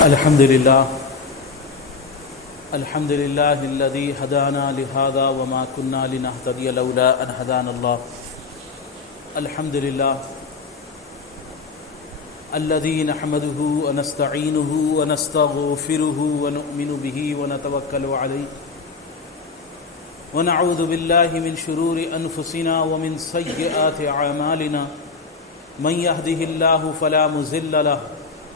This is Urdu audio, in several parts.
الحمد لله الذي هدانا لهذا وما كنا لنهتدي لولا أن هدانا الله. الحمد لله الذي نحمده ونستعينه ونستغفره ونؤمن به ونتوكل عليه ونعوذ بالله من شرور أنفسنا ومن سيئات أعمالنا. من يهده الله فلا مضل له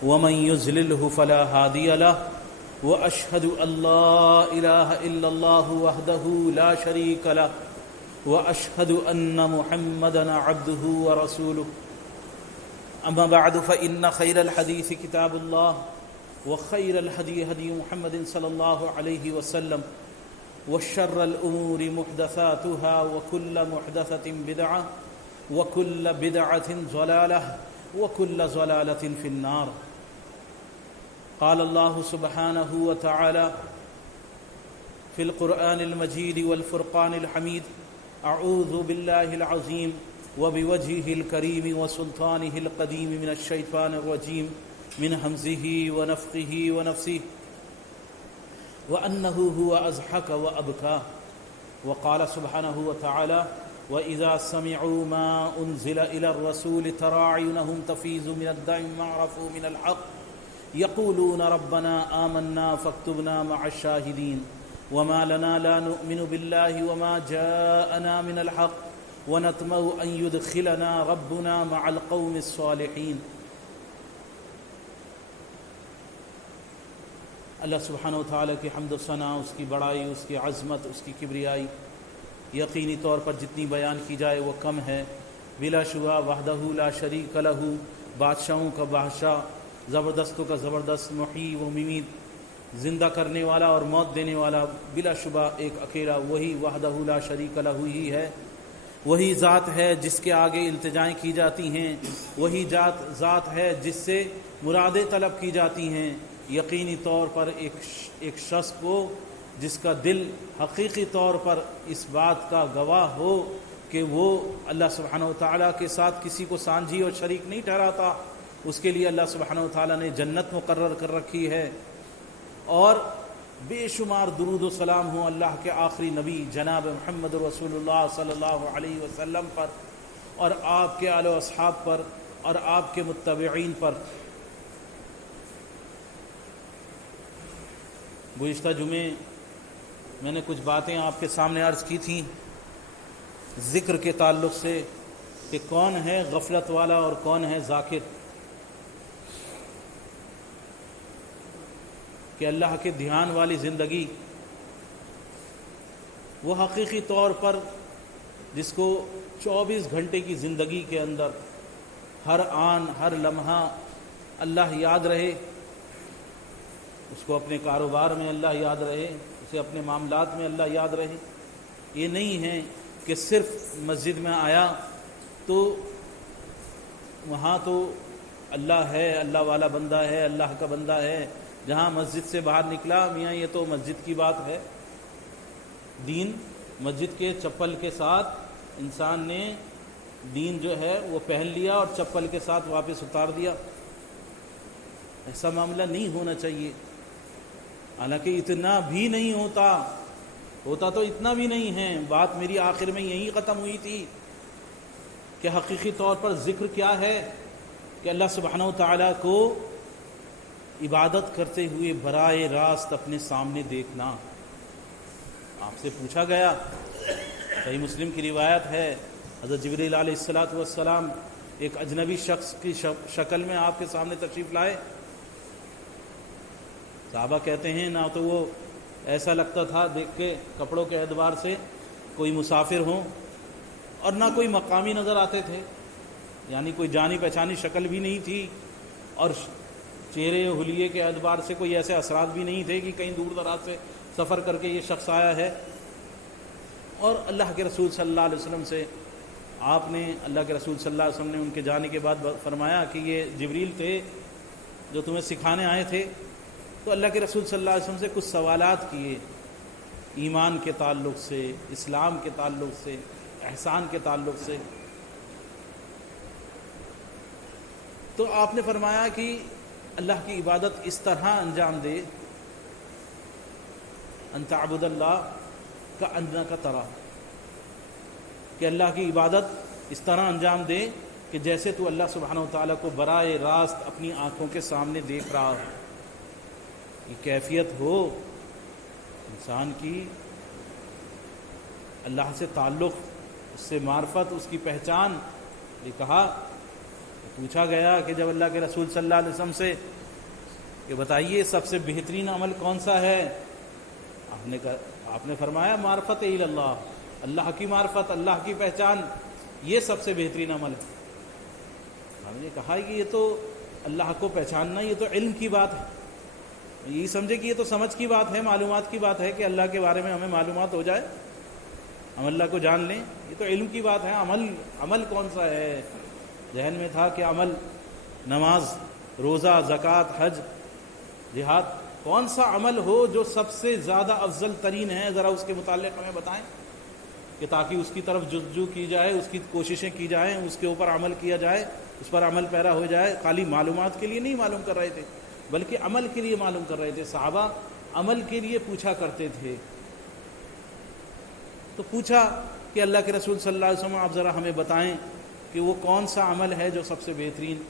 ومن يضلله فلا هادي له. وأشهد أن لا إله إلا الله وحده لا شريك له وأشهد أن محمدا عبده ورسوله. أما بعد فإن خير الحديث كتاب الله وخير الهدي هدي محمد صلى الله عليه وسلم وشر الأمور محدثاتها وكل محدثة بدعة وكل بدعة ضلالة وكل ضلالة في النار. قال الله سبحانه وتعالى في القرآن المجيد والفرقان الحميد: أعوذ بالله العظيم وبوجهه الكريم وسلطانه القديم من الشيطان الرجيم من همزه ونفخه ونفسه وأنه هو أضحك وأبكى. وقال سبحانه وتعالى: وإذا سمعوا ما أنزل إلى الرسول ترى أعينهم تفيض من الدمع مما عرفوا من الحق يقولون ربنا آمنا فاكتبنا مع الشاهدين وما لنا لا نؤمن بالله وما جاءنا من الحق ونطمع أن يدخلنا ربنا مع القوم الصالحين. اللہ سبحانہ وتعالی کی حمد و ثنا، اس کی بڑائی، اس کی عظمت، اس کی کبریائی یقینی طور پر جتنی بیان کی جائے وہ کم ہے. بلا شبہ وحدہ لا شریک لہ، بادشاہوں کا بادشاہ، زبردستوں کا زبردست، محیی و ممیت، زندہ کرنے والا اور موت دینے والا بلا شبہ ایک اکیلا وہی وحدہ لا شریک لہ ہی ہے. وہی ذات ہے جس کے آگے التجائیں کی جاتی ہیں، وہی ذات ہے جس سے مرادیں طلب کی جاتی ہیں. یقینی طور پر ایک شخص کو جس کا دل حقیقی طور پر اس بات کا گواہ ہو کہ وہ اللہ سبحانہ وتعالیٰ کے ساتھ کسی کو سانجھی اور شریک نہیں ٹھہراتا، اس کے لیے اللہ سبحانہ وتعالیٰ نے جنت مقرر کر رکھی ہے. اور بے شمار درود و سلام ہوں اللہ کے آخری نبی جناب محمد رسول اللہ صلی اللہ علیہ وسلم پر اور آپ کے آل و اصحاب پر اور آپ کے متبعین پر. گزشتہ جمعے میں نے کچھ باتیں آپ کے سامنے عرض کی تھیں ذکر کے تعلق سے کہ کون ہے غفلت والا اور کون ہے ذاکر، کہ اللہ کے دھیان والی زندگی وہ حقیقی طور پر جس کو 24 گھنٹے کی زندگی کے اندر ہر آن ہر لمحہ اللہ یاد رہے، اس کو اپنے کاروبار میں اللہ یاد رہے، اسے اپنے معاملات میں اللہ یاد رہے. یہ نہیں ہے کہ صرف مسجد میں آیا تو وہاں تو اللہ ہے، اللہ والا بندہ ہے، اللہ کا بندہ ہے. جہاں مسجد سے باہر نکلا میاں یہ تو مسجد کی بات ہے. دین مسجد کے چپل کے ساتھ انسان نے دین جو ہے وہ پہن لیا اور چپل کے ساتھ واپس اتار دیا. ایسا معاملہ نہیں ہونا چاہیے. حالانکہ اتنا بھی نہیں ہوتا تو اتنا بھی نہیں ہے. بات میری آخر میں یہی ختم ہوئی تھی کہ حقیقی طور پر ذکر کیا ہے کہ اللہ سبحانہ وتعالیٰ کو عبادت کرتے ہوئے براہ راست اپنے سامنے دیکھنا. آپ سے پوچھا گیا، صحیح مسلم کی روایت ہے، حضرت جبریل علیہ السلام ایک اجنبی شخص کی شکل میں آپ کے سامنے تشریف لائے. صحابہ کہتے ہیں نہ تو وہ ایسا لگتا تھا دیکھ کے کپڑوں کے اعتبار سے کوئی مسافر ہوں اور نہ کوئی مقامی نظر آتے تھے، یعنی کوئی جانی پہچانی شکل بھی نہیں تھی اور چہرے حلیے کے اعتبار سے کوئی ایسے اثرات بھی نہیں تھے کہ کہیں دور دراز سے سفر کر کے یہ شخص آیا ہے. اور اللہ کے رسول صلی اللہ علیہ وسلم سے آپ نے اللہ کے رسول صلی اللہ علیہ وسلم نے ان کے جانے کے بعد فرمایا کہ یہ جبریل تھے جو تمہیں سکھانے آئے تھے. تو اللہ کے رسول صلی اللہ علیہ وسلم سے کچھ سوالات کیے ایمان کے تعلق سے، اسلام کے تعلق سے، احسان کے تعلق سے. تو آپ نے فرمایا کہ اللہ کی عبادت اس طرح انجام دے، ان تعبد اللہ کأنک تراہ، کہ اللہ کی عبادت اس طرح انجام دے کہ جیسے تو اللہ سبحانہ و تعالیٰ کو براہ راست اپنی آنکھوں کے سامنے دیکھ رہا ہو۔ یہ کیفیت ہو انسان کی، اللہ سے تعلق، اس سے معرفت، اس کی پہچان۔ یہ کہا، پوچھا گیا کہ جب اللہ کے رسول صلی اللہ علیہ وسلم سے کہ بتائیے سب سے بہترین عمل کون سا ہے، آپ نے فرمایا معرفت اللہ، اللہ کی معرفت، اللہ کی پہچان، یہ سب سے بہترین عمل ہے۔ ہم نے کہا کہ یہ تو اللہ کو پہچاننا، یہ تو علم کی بات ہے، یہی سمجھے کہ یہ تو سمجھ کی بات ہے، معلومات کی بات ہے کہ اللہ کے بارے میں ہمیں معلومات ہو جائے، ہم اللہ کو جان لیں، یہ تو علم کی بات ہے۔ عمل کون سا ہے؟ ذہن میں تھا کہ عمل نماز، روزہ، زکوٰۃ، حج، جہاد، کون سا عمل ہو جو سب سے زیادہ افضل ترین ہے، ذرا اس کے متعلق ہمیں بتائیں، کہ تاکہ اس کی طرف جستجو کی جائے، اس کی کوششیں کی جائیں، اس کے اوپر عمل کیا جائے، اس پر عمل پیرا ہو جائے۔ خالی معلومات کے لیے نہیں معلوم کر رہے تھے، بلکہ عمل کے لیے معلوم کر رہے تھے۔ صحابہ عمل کے لیے پوچھا کرتے تھے، تو پوچھا کہ اللہ کے رسول صلی اللہ علیہ وسلم آپ ذرا ہمیں بتائیں کہ وہ کون سا عمل ہے جو سب سے بہترین۔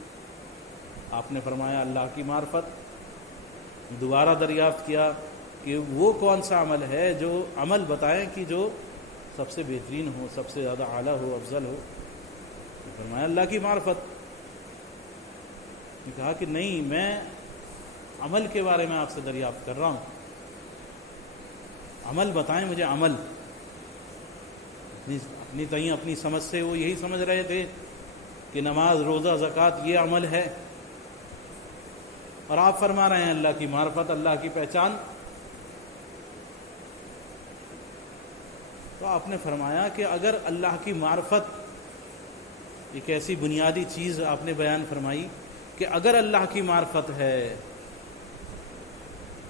آپ نے فرمایا اللہ کی معرفت۔ دوبارہ دریافت کیا کہ وہ کون سا عمل ہے، جو عمل بتائیں کہ جو سب سے بہترین ہو، سب سے زیادہ اعلیٰ ہو، افضل ہو۔ فرمایا اللہ کی معرفت۔ نے کہا کہ نہیں، میں عمل کے بارے میں آپ سے دریافت کر رہا ہوں، عمل بتائیں مجھے، عمل۔ اپنی تئیں اپنی سمجھ سے وہ یہی سمجھ رہے تھے کہ نماز، روزہ، زکوٰۃ یہ عمل ہے، اور آپ فرما رہے ہیں اللہ کی معرفت، اللہ کی پہچان۔ تو آپ نے فرمایا کہ اگر اللہ کی معرفت ایک ایسی بنیادی چیز آپ نے بیان فرمائی کہ اگر اللہ کی معرفت ہے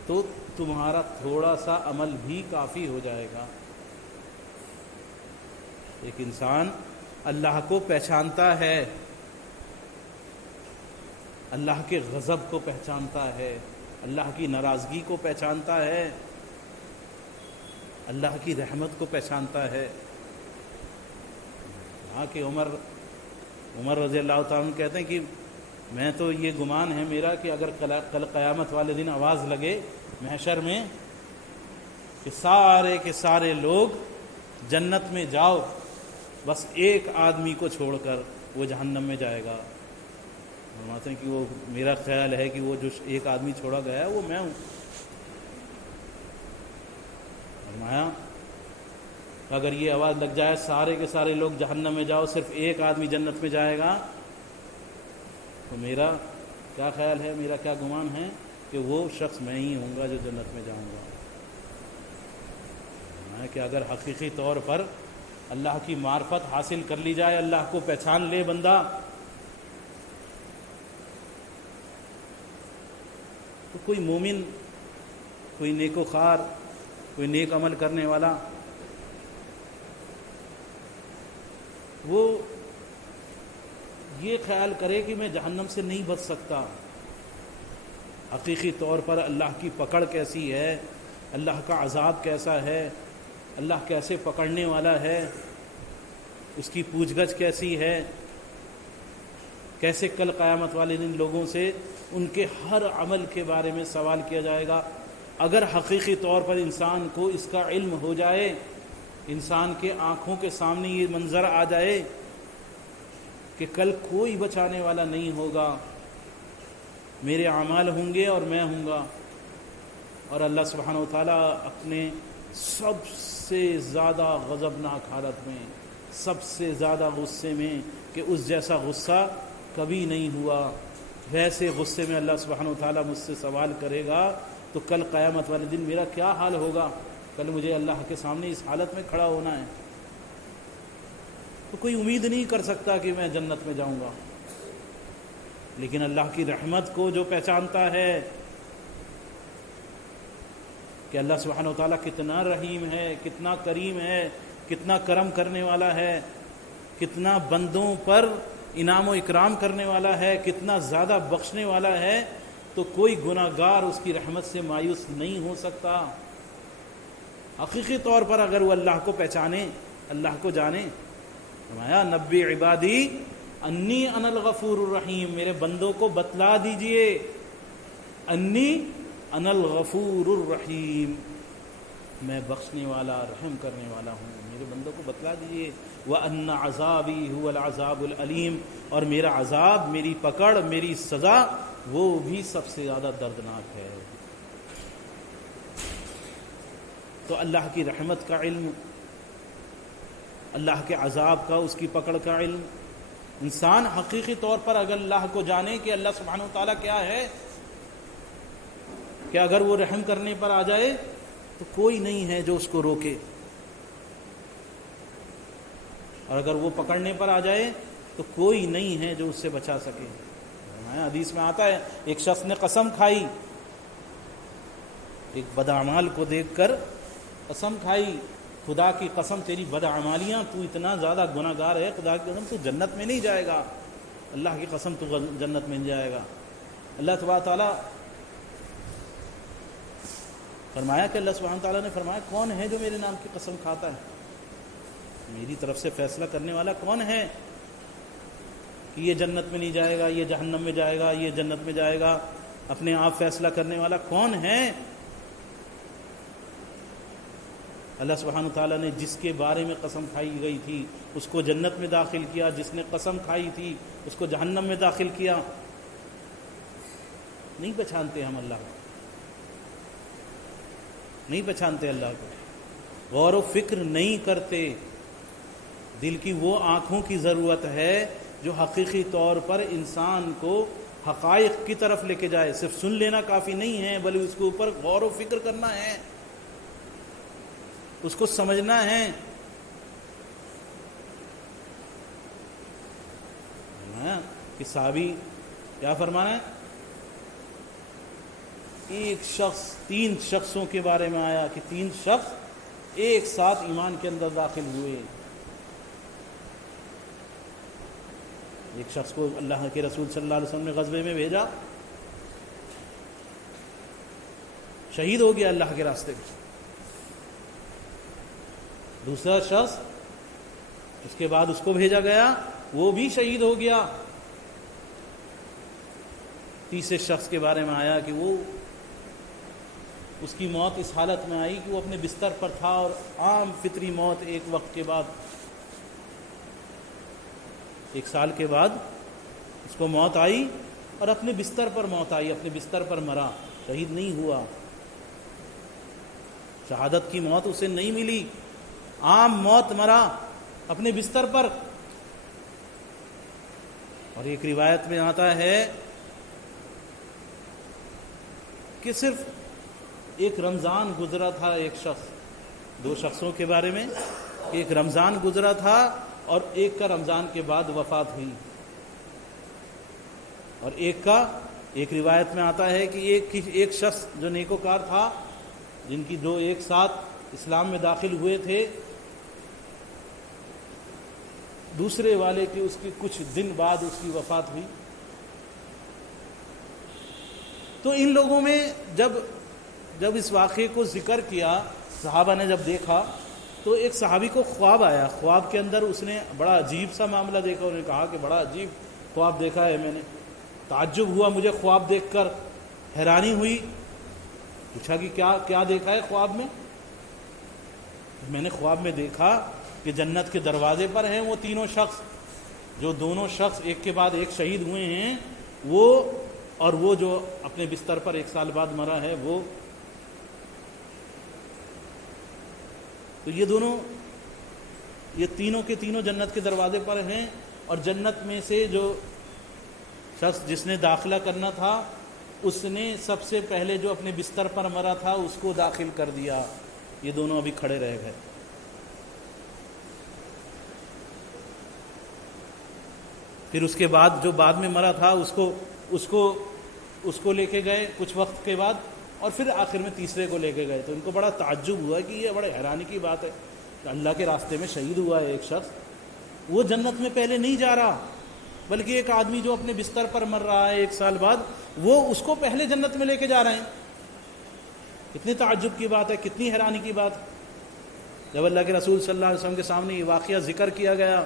تو تمہارا تھوڑا سا عمل بھی کافی ہو جائے گا۔ ایک انسان اللہ کو پہچانتا ہے، اللہ کے غضب کو پہچانتا ہے، اللہ کی ناراضگی کو پہچانتا ہے، اللہ کی رحمت کو پہچانتا ہے۔ ہاں کہ عمر رضی اللہ تعالیٰ عنہ کہتے ہیں کہ میں تو یہ گمان ہے میرا کہ اگر کل قیامت والے دن آواز لگے محشر میں کہ سارے کے سارے لوگ جنت میں جاؤ، بس ایک آدمی کو چھوڑ کر وہ جہنم میں جائے گا، فرماتے ہیں کہ وہ میرا خیال ہے کہ وہ جو ایک آدمی چھوڑا گیا ہے وہ میں ہوں۔ فرمایا اگر یہ آواز لگ جائے سارے کے سارے لوگ جہنم میں جاؤ، صرف ایک آدمی جنت میں جائے گا، تو میرا کیا خیال ہے، میرا کیا گمان ہے کہ وہ شخص میں ہی ہوں گا جو جنت میں جاؤں گا۔ فرمایا کہ اگر حقیقی طور پر اللہ کی معرفت حاصل کر لی جائے، اللہ کو پہچان لے بندہ، تو کوئی مومن، کوئی نیک و خار، کوئی نیک عمل کرنے والا، وہ یہ خیال کرے کہ میں جہنم سے نہیں بچ سکتا۔ حقیقی طور پر اللہ کی پکڑ کیسی ہے، اللہ کا عذاب کیسا ہے، اللہ کیسے پکڑنے والا ہے، اس کی پوچھ گچھ کیسی ہے، کیسے کل قیامت والے دن لوگوں سے ان کے ہر عمل کے بارے میں سوال کیا جائے گا۔ اگر حقیقی طور پر انسان کو اس کا علم ہو جائے، انسان کے آنکھوں کے سامنے یہ منظر آ جائے کہ کل کوئی بچانے والا نہیں ہوگا، میرے اعمال ہوں گے اور میں ہوں گا، اور اللہ سبحانہ و تعالیٰ اپنے سب سے زیادہ غضبناک حالت میں، سب سے زیادہ غصے میں کہ اس جیسا غصہ کبھی نہیں ہوا، ویسے غصے میں اللہ سبحانہ و تعالیٰ مجھ سے سوال کرے گا، تو کل قیامت والے دن میرا کیا حال ہوگا؟ کل مجھے اللہ کے سامنے اس حالت میں کھڑا ہونا ہے، تو کوئی امید نہیں کر سکتا کہ میں جنت میں جاؤں گا۔ لیکن اللہ کی رحمت کو جو پہچانتا ہے کہ اللہ سبحانہ و تعالیٰ کتنا رحیم ہے، کتنا کریم ہے، کتنا کرم کرنے والا ہے، کتنا بندوں پر انعام و اکرام کرنے والا ہے، کتنا زیادہ بخشنے والا ہے، تو کوئی گناہگار اس کی رحمت سے مایوس نہیں ہو سکتا۔ حقیقی طور پر اگر وہ اللہ کو پہچانے، اللہ کو جانے، فرمایا نبی عبادی انی انا الغفور الرحیم، میرے بندوں کو بتلا دیجئے انی انا الغفور الرحیم، میں بخشنے والا رحم کرنے والا ہوں، میرے بندوں کو بتلا دیجئے۔ وَأَنَّ عَذَابِي هُوَ الْعَذَابُ الْأَلِيمُ، اور میرا عذاب، میری پکڑ، میری سزا وہ بھی سب سے زیادہ دردناک ہے۔ تو اللہ کی رحمت کا علم، اللہ کے عذاب کا، اس کی پکڑ کا علم، انسان حقیقی طور پر اگر اللہ کو جانے کہ اللہ سبحانہ وتعالیٰ کیا ہے، کہ اگر وہ رحم کرنے پر آ جائے تو کوئی نہیں ہے جو اس کو روکے، اور اگر وہ پکڑنے پر آ جائے تو کوئی نہیں ہے جو اس سے بچا سکے۔ حدیث میں آتا ہے ایک شخص نے قسم کھائی، ایک بدعمال کو دیکھ کر قسم کھائی، خدا کی قسم تیری بدعمالیاں، تو اتنا زیادہ گناہ گار ہے، خدا کی قسم تو جنت میں نہیں جائے گا، اللہ کی قسم تو جنت میں نہیں جائے گا۔ اللہ تبارک تعالیٰ فرمایا کہ اللہ سبحانہ تعالیٰ نے فرمایا کون ہے جو میرے نام کی قسم کھاتا ہے، میری طرف سے فیصلہ کرنے والا کون ہے کہ یہ جنت میں نہیں جائے گا، یہ جہنم میں جائے گا، یہ جنت میں جائے گا، اپنے آپ فیصلہ کرنے والا کون ہے؟ اللہ سبحانہ تعالیٰ نے جس کے بارے میں قسم کھائی گئی تھی اس کو جنت میں داخل کیا، جس نے قسم کھائی تھی اس کو جہنم میں داخل کیا۔ نہیں پہچانتے ہم اللہ کو، نہیں پہچانتے اللہ کو، غور و فکر نہیں کرتے۔ دل کی وہ آنکھوں کی ضرورت ہے جو حقیقی طور پر انسان کو حقائق کی طرف لے کے جائے۔ صرف سن لینا کافی نہیں ہے، بلکہ اس کے اوپر غور و فکر کرنا ہے، اس کو سمجھنا ہے۔ کہ صحابی کیا فرمانا ہے، ایک شخص، 3 شخصوں کے بارے میں آیا کہ 3 شخص ایک ساتھ ایمان کے اندر داخل ہوئے۔ ایک شخص کو اللہ کے رسول صلی اللہ علیہ وسلم نے غزوے میں بھیجا، شہید ہو گیا اللہ کے راستے میں۔ دوسرا شخص اس کے بعد اس کو بھیجا گیا، وہ بھی شہید ہو گیا۔ تیسرے شخص کے بارے میں آیا کہ وہ اس کی موت اس حالت میں آئی کہ وہ اپنے بستر پر تھا، اور عام فطری موت ایک وقت کے بعد، 1 سال کے بعد اس کو موت آئی، اور اپنے بستر پر موت آئی، اپنے بستر پر مرا، شہید نہیں ہوا، شہادت کی موت اسے نہیں ملی، عام موت مرا اپنے بستر پر۔ اور ایک روایت میں آتا ہے کہ صرف ایک رمضان گزرا تھا، ایک شخص، 2 شخصوں کے بارے میں، ایک رمضان گزرا تھا اور ایک کا رمضان کے بعد وفات ہوئی، اور ایک روایت میں آتا ہے کہ ایک شخص جو نیکوکار تھا، جن کی 2 ایک ساتھ اسلام میں داخل ہوئے تھے، دوسرے والے کی اس کی کچھ دن بعد اس کی وفات ہوئی۔ تو ان لوگوں میں جب اس واقعے کو ذکر کیا، صحابہ نے جب دیکھا، تو ایک صحابی کو خواب آیا، خواب کے اندر اس نے بڑا عجیب سا معاملہ دیکھا، انہوں نے کہا کہ بڑا عجیب خواب دیکھا ہے میں نے، تعجب ہوا مجھے خواب دیکھ کر، حیرانی ہوئی، پوچھا کہ کیا دیکھا ہے خواب میں؟ میں نے خواب میں دیکھا کہ جنت کے دروازے پر ہیں وہ 3 شخص، جو دونوں شخص ایک کے بعد ایک شہید ہوئے ہیں، وہ جو اپنے بستر پر 1 سال بعد مرا ہے وہ۔ تو یہ تینوں کے تینوں جنت کے دروازے پر ہیں، اور جنت میں سے جو شخص جس نے داخلہ کرنا تھا، اس نے سب سے پہلے جو اپنے بستر پر مرا تھا اس کو داخل کر دیا، یہ دونوں ابھی کھڑے رہ گئے۔ پھر اس کے بعد جو بعد میں مرا تھا اس کو لے کے گئے کچھ وقت کے بعد، اور پھر آخر میں تیسرے کو لے کے گئے۔ تو ان کو بڑا تعجب ہوا کہ یہ بڑے حیرانی کی بات ہے کہ اللہ کے راستے میں شہید ہوا ہے ایک شخص، وہ جنت میں پہلے نہیں جا رہا، بلکہ ایک آدمی جو اپنے بستر پر مر رہا ہے 1 سال بعد، وہ اس کو پہلے جنت میں لے کے جا رہے ہیں. کتنی تعجب کی بات ہے، کتنی حیرانی کی بات. جب اللہ کے رسول صلی اللہ علیہ وسلم کے سامنے یہ واقعہ ذکر کیا گیا،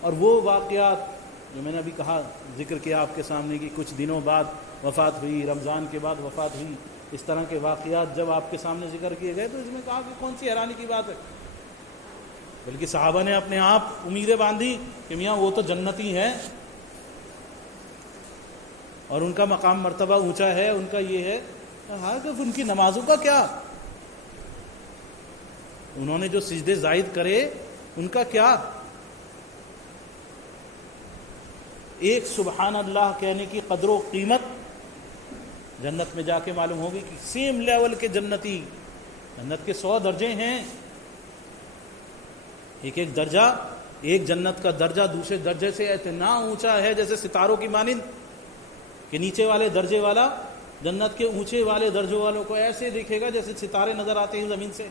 اور وہ واقعات جو میں نے ابھی کہا ذکر کیا آپ کے سامنے کہ کچھ دنوں بعد وفات ہوئی، رمضان کے بعد وفات ہوئی، اس طرح کے واقعات جب آپ کے سامنے ذکر کیے گئے تو اس میں کہا کہ کون سی حیرانی کی بات ہے. بلکہ صحابہ نے اپنے آپ امیدیں باندھی کہ میاں وہ تو جنتی ہیں اور ان کا مقام مرتبہ اونچا ہے، ان کا یہ ہے. ہاں کہ ان کی نمازوں کا کیا، انہوں نے جو سجدے زائد کرے ان کا کیا. ایک سبحان اللہ کہنے کی قدر و قیمت جنت میں جا کے معلوم ہوگی کہ سیم لیول کے جنتی، جنت کے 100 درجے ہیں، ایک درجہ، ایک جنت کا درجہ دوسرے درجے سے اتنا اونچا ہے جیسے ستاروں کی مانند، کہ نیچے والے درجے والا جنت کے اونچے والے درجوں والوں کو ایسے دیکھے گا جیسے ستارے نظر آتے ہیں زمین سے.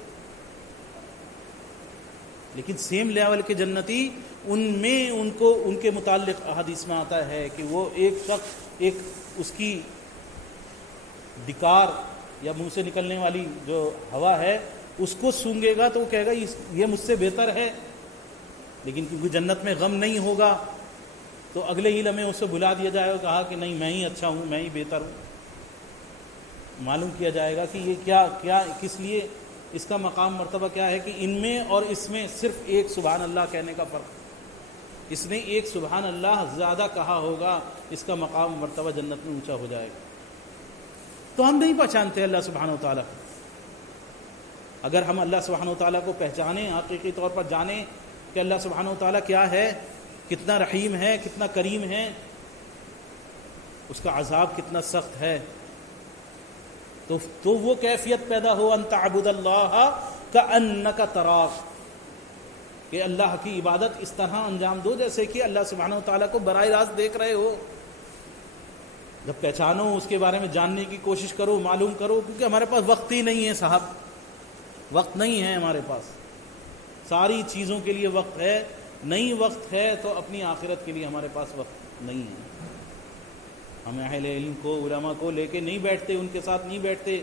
لیکن سیم لیول کے جنتی، ان میں ان کو ان کے متعلق احادیث میں آتا ہے کہ وہ ایک شخص ایک اس کی ڈکار یا منہ سے نکلنے والی جو ہوا ہے اس کو سونگے گا تو وہ کہے گا یہ مجھ سے بہتر ہے، لیکن کیونکہ جنت میں غم نہیں ہوگا تو اگلے ہی لمحے اس سے بلا دیا جائے گا، کہا کہ نہیں میں ہی اچھا ہوں، میں ہی بہتر ہوں. معلوم کیا جائے گا کہ یہ کیا کس لیے، اس کا مقام مرتبہ کیا ہے کہ ان میں اور اس میں صرف ایک سبحان اللہ کہنے کا فرق. اس نے ایک سبحان اللہ زیادہ کہا ہوگا، اس کا مقام مرتبہ جنت میں اونچا ہو جائے گا. تو ہم نہیں پہچانتے اللہ سبحانہ و تعالیٰ کو. اگر ہم اللہ سبحانہ و تعالیٰ کو پہچانیں، حقیقی طور پر جانیں کہ اللہ سبحانہ و تعالیٰ کیا ہے، کتنا رحیم ہے، کتنا کریم ہے، اس کا عذاب کتنا سخت ہے، تو وہ کیفیت پیدا ہو ان تعبد اللہ کأنک تراہ، کہ اللہ کی عبادت اس طرح انجام دو جیسے کہ اللہ سبحانہ و تعالیٰ کو براہ راست دیکھ رہے ہو. جب پہچانو، اس کے بارے میں جاننے کی کوشش کرو، معلوم کرو، کیونکہ ہمارے پاس وقت ہی نہیں ہے صاحب، وقت نہیں ہے ہمارے پاس. ساری چیزوں کے لیے وقت ہے، نہیں وقت ہے تو اپنی آخرت کے لیے ہمارے پاس وقت نہیں ہے. ہم اہل علم کو، علماء کو لے کے نہیں بیٹھتے، ان کے ساتھ نہیں بیٹھتے،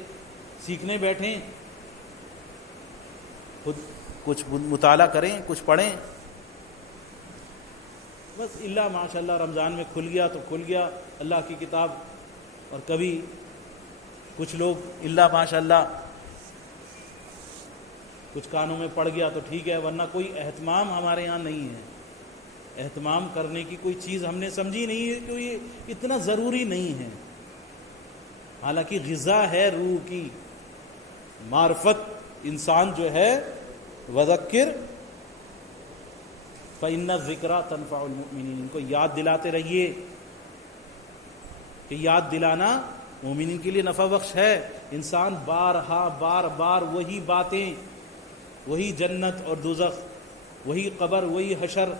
سیکھنے بیٹھیں، خود کچھ مطالعہ کریں، کچھ پڑھیں. بس اللہ ماشاء اللہ رمضان میں کھل گیا تو کھل گیا اللہ کی کتاب، اور کبھی کچھ لوگ اللہ ماشاء اللہ کچھ کانوں میں پڑ گیا تو ٹھیک ہے، ورنہ کوئی اہتمام ہمارے یہاں نہیں ہے. اہتمام کرنے کی کوئی چیز ہم نے سمجھی نہیں ہے کہ یہ اتنا ضروری نہیں ہے. حالانکہ غذا ہے روح کی، معرفت. انسان جو ہے وذکر فإن الذکریٰ تنفع المؤمنین، ان کو یاد دلاتے رہیے کہ یاد دلانا مومنین کے لیے نفع بخش ہے. انسان بار بار وہی باتیں، وہی جنت اور دوزخ، وہی قبر، وہی حشر،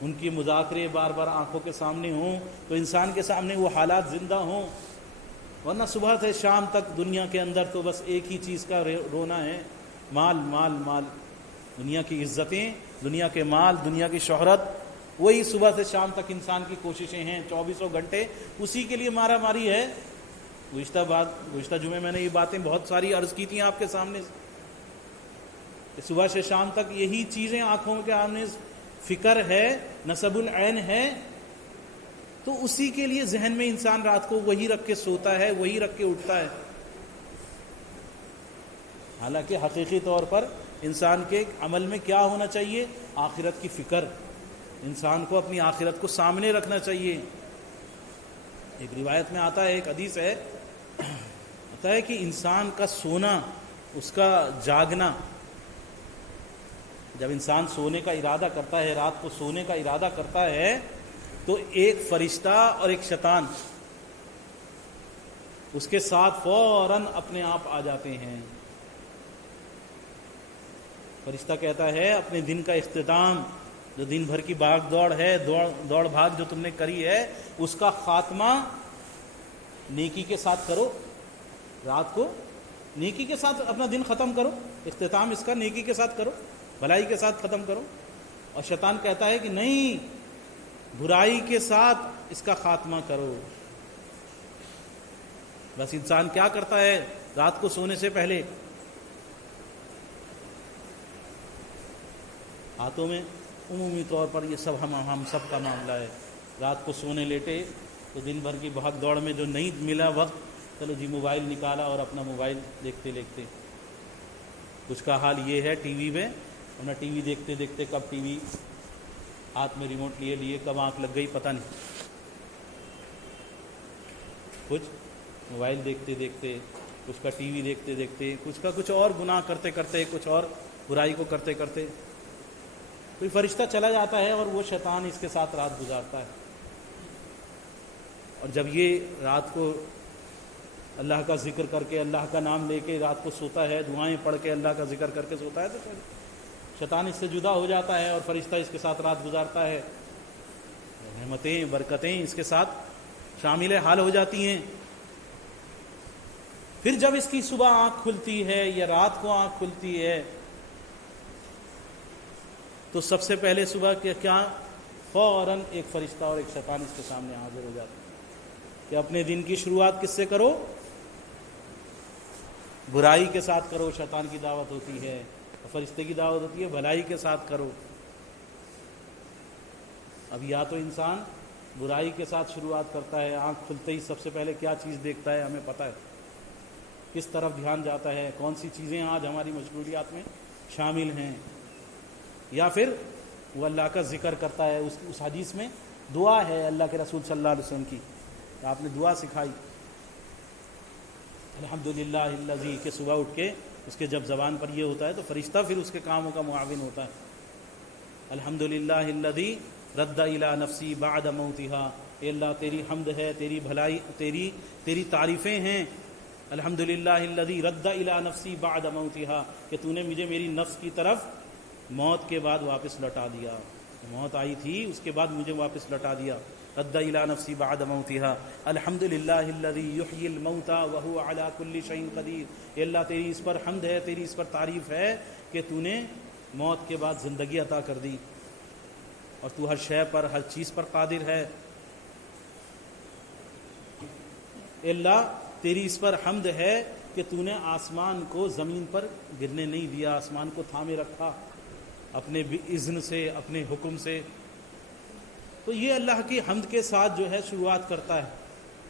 ان کی مذاکرے بار بار آنکھوں کے سامنے ہوں تو انسان کے سامنے وہ حالات زندہ ہوں. ورنہ صبح سے شام تک دنیا کے اندر تو بس ایک ہی چیز کا رونا ہے، مال مال مال. دنیا کی عزتیں، دنیا کے مال، دنیا کی شہرت، وہی صبح سے شام تک انسان کی کوششیں ہیں. 24 گھنٹے اسی کے لیے مارا ماری ہے. گزشتہ جمعے میں نے یہ باتیں بہت ساری عرض کی تھیں آپ کے سامنے، کہ صبح سے شام تک یہی چیزیں آنکھوں کے سامنے، فکر ہے، نصب العین ہے، تو اسی کے لیے ذہن میں انسان رات کو وہی رکھ کے سوتا ہے، وہی رکھ کے اٹھتا ہے. حالانکہ حقیقی طور پر انسان کے عمل میں کیا ہونا چاہیے؟ آخرت کی فکر. انسان کو اپنی آخرت کو سامنے رکھنا چاہیے. ایک روایت میں آتا ہے، ایک حدیث ہے، آتا ہے کہ انسان کا سونا، اس کا جاگنا، جب انسان سونے کا ارادہ کرتا ہے، رات کو سونے کا ارادہ کرتا ہے، تو ایک فرشتہ اور ایک شیطان اس کے ساتھ فوراً اپنے آپ آ جاتے ہیں. فرشتہ کہتا ہے اپنے دن کا اختتام، جو دن بھر کی بھاگ دوڑ ہے، دوڑ بھاگ جو تم نے کری ہے، اس کا خاتمہ نیکی کے ساتھ کرو. رات کو نیکی کے ساتھ اپنا دن ختم کرو، اختتام اس کا نیکی کے ساتھ کرو، بھلائی کے ساتھ ختم کرو. اور شیطان کہتا ہے کہ نہیں، برائی کے ساتھ اس کا خاتمہ کرو۔ بس انسان کیا کرتا ہے رات کو سونے سے پہلے؟ ہاتھوں میں عمومی طور پر یہ سب ہم سب کا معاملہ ہے، رات کو سونے لیٹے تو دن بھر کی بھاگ دوڑ میں جو نہیں ملا وقت، چلو جی موبائل نکالا اور اپنا موبائل دیکھتے دیکھتے۔ کچھ کا حال یہ ہے ٹی وی میں، ورنہ ٹی وی دیکھتے دیکھتے کب ٹی وی ہاتھ میں ریموٹ لیے کب آنکھ لگ گئی پتہ نہیں۔ کچھ موبائل دیکھتے دیکھتے، کچھ کا ٹی وی دیکھتے دیکھتے، کچھ کا کچھ اور گناہ کرتے کرتے، کچھ اور برائی کو کرتے کرتے، کوئی فرشتہ چلا جاتا ہے اور وہ شیطان اس کے ساتھ رات گزارتا ہے۔ اور جب یہ رات کو اللہ کا ذکر کر کے، اللہ کا نام لے کے رات کو سوتا ہے، دعائیں پڑھ کے اللہ کا ذکر کر کے سوتا ہے، تو شیطان اس سے جدا ہو جاتا ہے اور فرشتہ اس کے ساتھ رات گزارتا ہے، رحمتیں برکتیں اس کے ساتھ شامل حال ہو جاتی ہیں۔ پھر جب اس کی صبح آنکھ کھلتی ہے یا رات کو آنکھ کھلتی ہے تو سب سے پہلے صبح کیا فوراً ایک فرشتہ اور ایک شیطان اس کے سامنے حاضر ہو جاتا ہے کہ اپنے دن کی شروعات کس سے کرو؟ برائی کے ساتھ کرو۔ شیطان کی دعوت ہوتی ہے، فرشتے کی دعوت ہوتی ہے بھلائی کے ساتھ کرو۔ اب یا تو انسان برائی کے ساتھ شروعات کرتا ہے، آنکھ کھلتے ہی سب سے پہلے کیا چیز دیکھتا ہے ہمیں پتہ ہے، کس طرف دھیان جاتا ہے، کون سی چیزیں آج ہماری مشغولیات میں شامل ہیں، یا پھر وہ اللہ کا ذکر کرتا ہے۔ اس حدیث میں دعا ہے اللہ کے رسول صلی اللہ علیہ وسلم کی، آپ نے دعا سکھائی الحمدللہ الذی، کہ صبح اٹھ کے اس کے جب زبان پر یہ ہوتا ہے تو فرشتہ پھر اس کے کاموں کا معاون ہوتا ہے۔ الحمدللہ الذی رد الی نفسی بعد موتها، اے اللہ تیری حمد ہے، تیری بھلائی، تیری تعریفیں ہیں۔ الحمدللہ الذی رد الی نفسی بعد موتها، کہ تو نے مجھے میری نفس کی طرف موت کے بعد واپس لوٹا دیا، موت آئی تھی اس کے بعد مجھے واپس لوٹا دیا۔ رد الی نفسی بعد موتها الحمدللہ الذی یحیی الموتى وهو علی کل شیء قدیر، اے اللہ تیری اس پر حمد ہے، تیری اس پر تعریف ہے کہ تو نے موت کے بعد زندگی عطا کر دی اور تو ہر شے پر، ہر چیز پر قادر ہے۔ اے اللہ تیری اس پر حمد ہے کہ تو نے آسمان کو زمین پر گرنے نہیں دیا، آسمان کو تھامے رکھا اپنے اذن سے، اپنے حکم سے۔ تو یہ اللہ کی حمد کے ساتھ جو ہے شروعات کرتا ہے،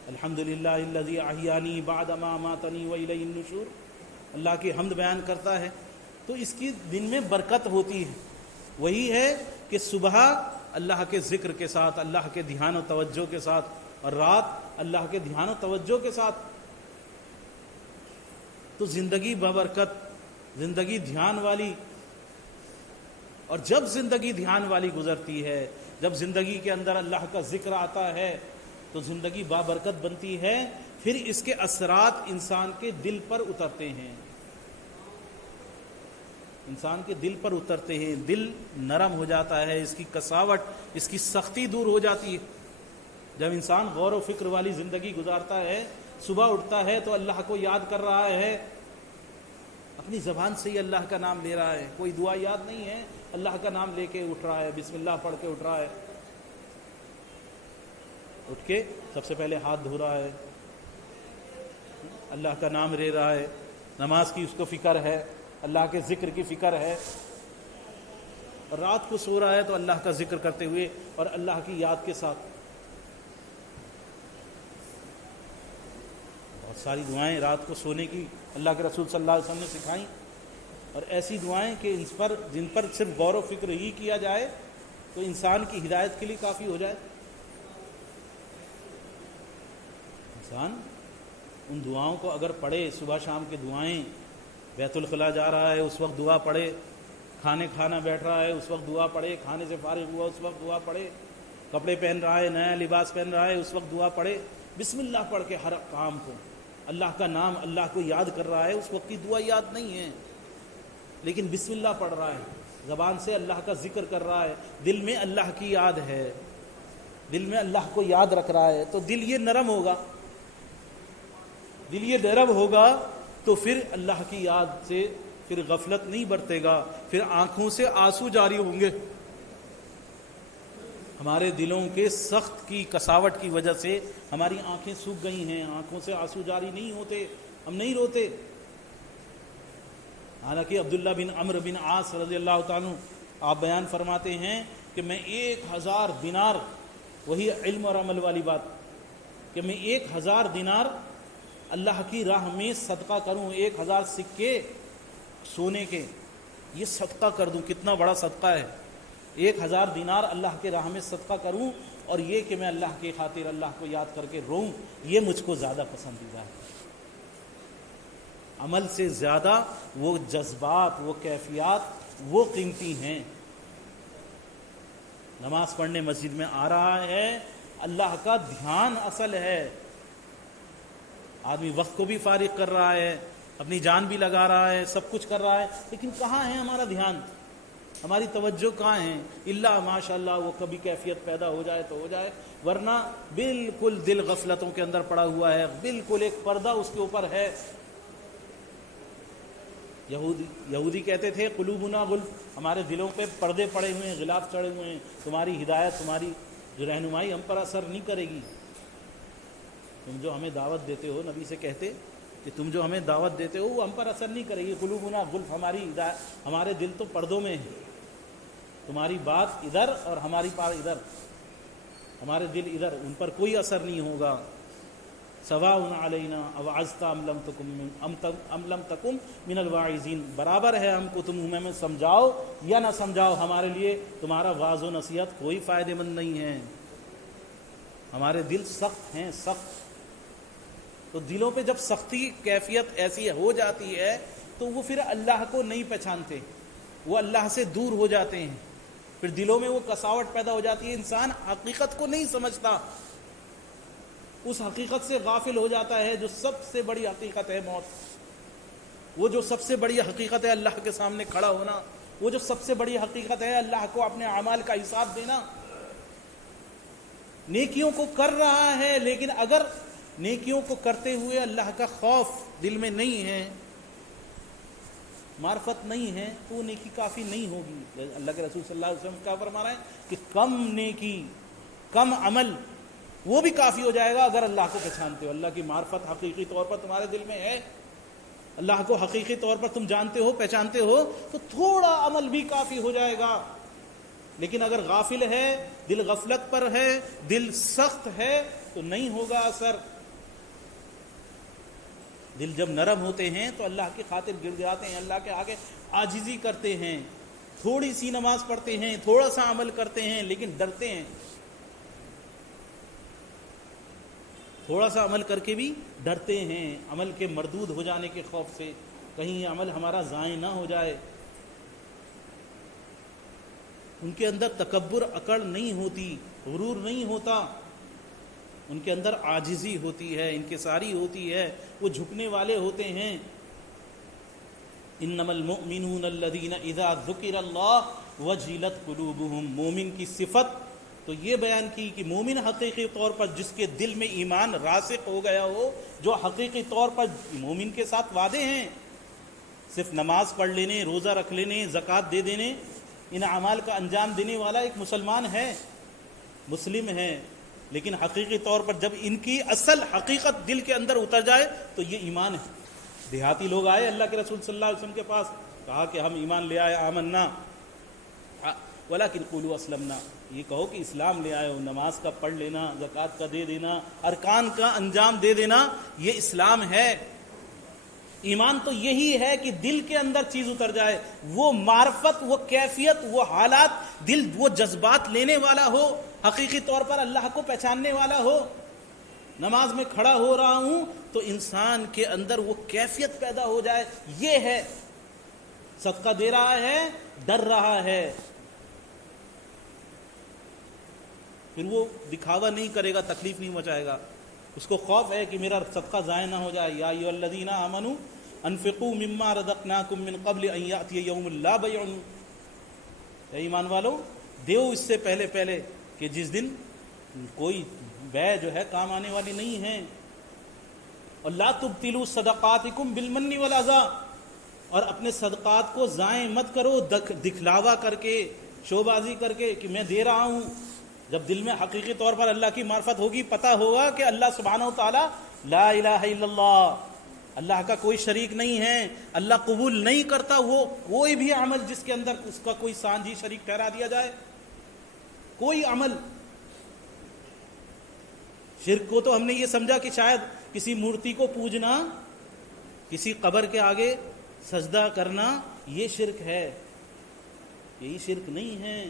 الحمدللہ الذی احیانی بعد ما اماتنی والیہ النشور، اللہ کی حمد بیان کرتا ہے۔ تو اس کی دن میں برکت ہوتی ہے، وہی ہے کہ صبح اللہ کے ذکر کے ساتھ، اللہ کے دھیان و توجہ کے ساتھ، اور رات اللہ کے دھیان و توجہ کے ساتھ، تو زندگی ببرکت، زندگی دھیان والی۔ اور جب زندگی دھیان والی گزرتی ہے، جب زندگی کے اندر اللہ کا ذکر آتا ہے تو زندگی بابرکت بنتی ہے، پھر اس کے اثرات انسان کے دل پر اترتے ہیں، انسان کے دل پر اترتے ہیں، دل نرم ہو جاتا ہے، اس کی کساوٹ، اس کی سختی دور ہو جاتی ہے۔ جب انسان غور و فکر والی زندگی گزارتا ہے، صبح اٹھتا ہے تو اللہ کو یاد کر رہا ہے، اپنی زبان سے ہی اللہ کا نام لے رہا ہے، کوئی دعا یاد نہیں ہے، اللہ کا نام لے کے اٹھ رہا ہے، بسم اللہ پڑھ کے اٹھ رہا ہے، اٹھ کے سب سے پہلے ہاتھ دھو رہا ہے، اللہ کا نام لے رہا ہے، نماز کی اس کو فکر ہے، اللہ کے ذکر کی فکر ہے، اور رات کو سو رہا ہے تو اللہ کا ذکر کرتے ہوئے اور اللہ کی یاد کے ساتھ۔ بہت ساری دعائیں رات کو سونے کی اللہ کے رسول صلی اللہ علیہ وسلم نے سکھائیں، اور ایسی دعائیں کہ جن پر صرف غور و فکر ہی کیا جائے تو انسان کی ہدایت کے لیے کافی ہو جائے۔ انسان ان دعاؤں کو اگر پڑھے، صبح شام کی دعائیں، بیت الخلاء جا رہا ہے اس وقت دعا پڑھے، کھانا بیٹھ رہا ہے اس وقت دعا پڑھے، کھانے سے فارغ ہوا اس وقت دعا پڑھے، کپڑے پہن رہا ہے، نیا لباس پہن رہا ہے اس وقت دعا پڑھے، بسم اللہ پڑھ کے ہر کام کو، اللہ کا نام، اللہ کو یاد کر رہا ہے، اس وقت کی دعا یاد نہیں ہے لیکن بسم اللہ پڑھ رہا ہے، زبان سے اللہ کا ذکر کر رہا ہے، دل میں اللہ کی یاد ہے، دل میں اللہ کو یاد رکھ رہا ہے، تو دل یہ نرم ہوگا، دل یہ نرم ہوگا تو پھر اللہ کی یاد سے پھر غفلت نہیں برتے گا، پھر آنکھوں سے آنسو جاری ہوں گے، ہمارے دلوں کے سخت کی کساوٹ کی وجہ سے ہماری آنکھیں سوکھ گئی ہیں، آنکھوں سے آنسو جاری نہیں ہوتے، ہم نہیں روتے۔ حالانکہ عبداللہ بن عمرو بن عاص رضی اللہ تعالیٰ آپ بیان فرماتے ہیں کہ میں 1000 دینار، وہی علم اور عمل والی بات، کہ میں 1000 دینار اللہ کی راہ میں صدقہ کروں، 1000 سکے سونے کے، یہ صدقہ کر دوں، کتنا بڑا صدقہ ہے، 1000 دینار اللہ کے راہ میں صدقہ کروں، اور یہ کہ میں اللہ کی خاطر اللہ کو یاد کر کے روؤں، یہ مجھ کو زیادہ پسندیدہ ہے۔ عمل سے زیادہ وہ جذبات، وہ کیفیات، وہ قیمتی ہیں۔ نماز پڑھنے مسجد میں آ رہا ہے، اللہ کا دھیان اصل ہے۔ آدمی وقت کو بھی فارغ کر رہا ہے، اپنی جان بھی لگا رہا ہے، سب کچھ کر رہا ہے، لیکن کہاں ہے ہمارا دھیان، ہماری توجہ کہاں ہے؟ اللہ ماشاء اللہ وہ کبھی کیفیت پیدا ہو جائے تو ہو جائے، ورنہ بالکل دل غفلتوں کے اندر پڑا ہوا ہے، بالکل ایک پردہ اس کے اوپر ہے۔ یہودی کہتے تھے قلوبنا غلف، ہمارے دلوں پہ پردے پڑے ہوئے ہیں، غلاف چڑھے ہوئے ہیں، تمہاری ہدایت، تمہاری جو رہنمائی ہم پر اثر نہیں کرے گی۔ تم جو ہمیں دعوت دیتے ہو، نبی سے کہتے کہ تم جو ہمیں دعوت دیتے ہو وہ ہم پر اثر نہیں کرے گی، قلوبنا غلف، ہماری ہدایت، ہمارے دل تو پردوں میں ہیں، تمہاری بات ادھر اور ہماری بات ادھر، ہمارے دل ادھر، ان پر کوئی اثر نہیں ہوگا۔ سواء علینا اوعظت ام لم تکن من الواعظین، برابر ہے ہم کو تم ہمیں سمجھاؤ یا نہ سمجھاؤ، ہمارے لیے تمہارا واعظ و نصیحت کوئی فائدہ مند نہیں ہے۔ ہمارے دل سخت ہیں، سخت، تو دلوں پہ جب سختی کی کیفیت ایسی ہو جاتی ہے تو وہ پھر اللہ کو نہیں پہچانتے، وہ اللہ سے دور ہو جاتے ہیں، پھر دلوں میں وہ کساوٹ پیدا ہو جاتی ہے، انسان حقیقت کو نہیں سمجھتا، اس حقیقت سے غافل ہو جاتا ہے جو سب سے بڑی حقیقت ہے، موت۔ وہ جو سب سے بڑی حقیقت ہے اللہ کے سامنے کھڑا ہونا، وہ جو سب سے بڑی حقیقت ہے اللہ کو اپنے اعمال کا حساب دینا۔ نیکیوں کو کر رہا ہے، لیکن اگر نیکیوں کو کرتے ہوئے اللہ کا خوف دل میں نہیں ہے، معرفت نہیں ہے، تو وہ نیکی کافی نہیں ہوگی۔ اللہ کے رسول صلی اللہ علیہ وسلم کیا فرما رہے ہیں کہ کم نیکی، کم عمل، وہ بھی کافی ہو جائے گا اگر اللہ کو پہچانتے ہو، اللہ کی معرفت حقیقی طور پر تمہارے دل میں ہے، اللہ کو حقیقی طور پر تم جانتے ہو، پہچانتے ہو، تو تھوڑا عمل بھی کافی ہو جائے گا۔ لیکن اگر غافل ہے، دل غفلت پر ہے، دل سخت ہے، تو نہیں ہوگا اثر۔ دل جب نرم ہوتے ہیں تو اللہ کی خاطر گر جاتے ہیں، اللہ کے آگے عاجزی کرتے ہیں، تھوڑی سی نماز پڑھتے ہیں، تھوڑا سا عمل کرتے ہیں، لیکن ڈرتے ہیں، تھوڑا سا عمل کر کے بھی ڈرتے ہیں، عمل کے مردود ہو جانے کے خوف سے، کہیں عمل ہمارا ضائع نہ ہو جائے۔ ان کے اندر تکبر، اکڑ نہیں ہوتی، غرور نہیں ہوتا، ان کے اندر عاجزی ہوتی ہے، انکساری ہوتی ہے، وہ جھکنے والے ہوتے ہیں۔ انما المؤمنون الذین اذا ذکر اللہ وجلت قلوبہم، مومن کی صفت تو یہ بیان کی کہ مومن حقیقی طور پر جس کے دل میں ایمان راسخ ہو گیا ہو، جو حقیقی طور پر مومن کے ساتھ وعدے ہیں، صرف نماز پڑھ لینے، روزہ رکھ لینے، زکوٰۃ دے دینے، ان اعمال کا انجام دینے والا ایک مسلمان ہے، مسلم ہے، لیکن حقیقی طور پر جب ان کی اصل حقیقت دل کے اندر اتر جائے تو یہ ایمان ہے۔ دیہاتی لوگ آئے اللہ کے رسول صلی اللہ علیہ وسلم کے پاس، کہا کہ ہم ایمان لے آئے، آمنا ولیکن قولوا اسلمنا، یہ کہو کہ اسلام لے آئے ہو، نماز کا پڑھ لینا، زکوٰۃ کا دے دینا، ارکان کا انجام دے دینا، یہ اسلام ہے۔ ایمان تو یہی ہے کہ دل کے اندر چیز اتر جائے، وہ معرفت، وہ کیفیت، وہ حالات، دل وہ جذبات لینے والا ہو، حقیقی طور پر اللہ کو پہچاننے والا ہو۔ نماز میں کھڑا ہو رہا ہوں تو انسان کے اندر وہ کیفیت پیدا ہو جائے، یہ ہے۔ صدقہ دے رہا ہے، ڈر رہا ہے، پھر وہ دکھاوا نہیں کرے گا، تکلیف نہیں مچائے گا، اس کو خوف ہے کہ میرا صدقہ ضائع نہ ہو جائے۔ یا ایھا الذین آمنوا انفقوا مما رزقناکم من قبل ان یأتی یوم لا بیع، اے ایمان والو دیو اس سے پہلے کہ جس دن کوئی بیع جو ہے کام آنے والی نہیں ہے۔ اور لا تبطلوا صدقاتکم بالمن والاذی، اور اپنے صدقات کو ضائع مت کرو دکھلاوا کر کے، شو بازی کر کے کہ میں دے رہا ہوں، جب دل میں حقیقی طور پر اللہ کی معرفت ہوگی، پتہ ہوگا کہ اللہ سبحانہ و تعالی لا الہ الا اللہ، اللہ کا کوئی شریک نہیں ہے، اللہ قبول نہیں کرتا وہ کوئی بھی عمل جس کے اندر اس کا کوئی سانجھی شریک ٹھہرا دیا جائے، کوئی عمل۔ شرک کو تو ہم نے یہ سمجھا کہ شاید کسی مورتی کو پوجنا، کسی قبر کے آگے سجدہ کرنا، یہ شرک ہے، یہی شرک نہیں ہے۔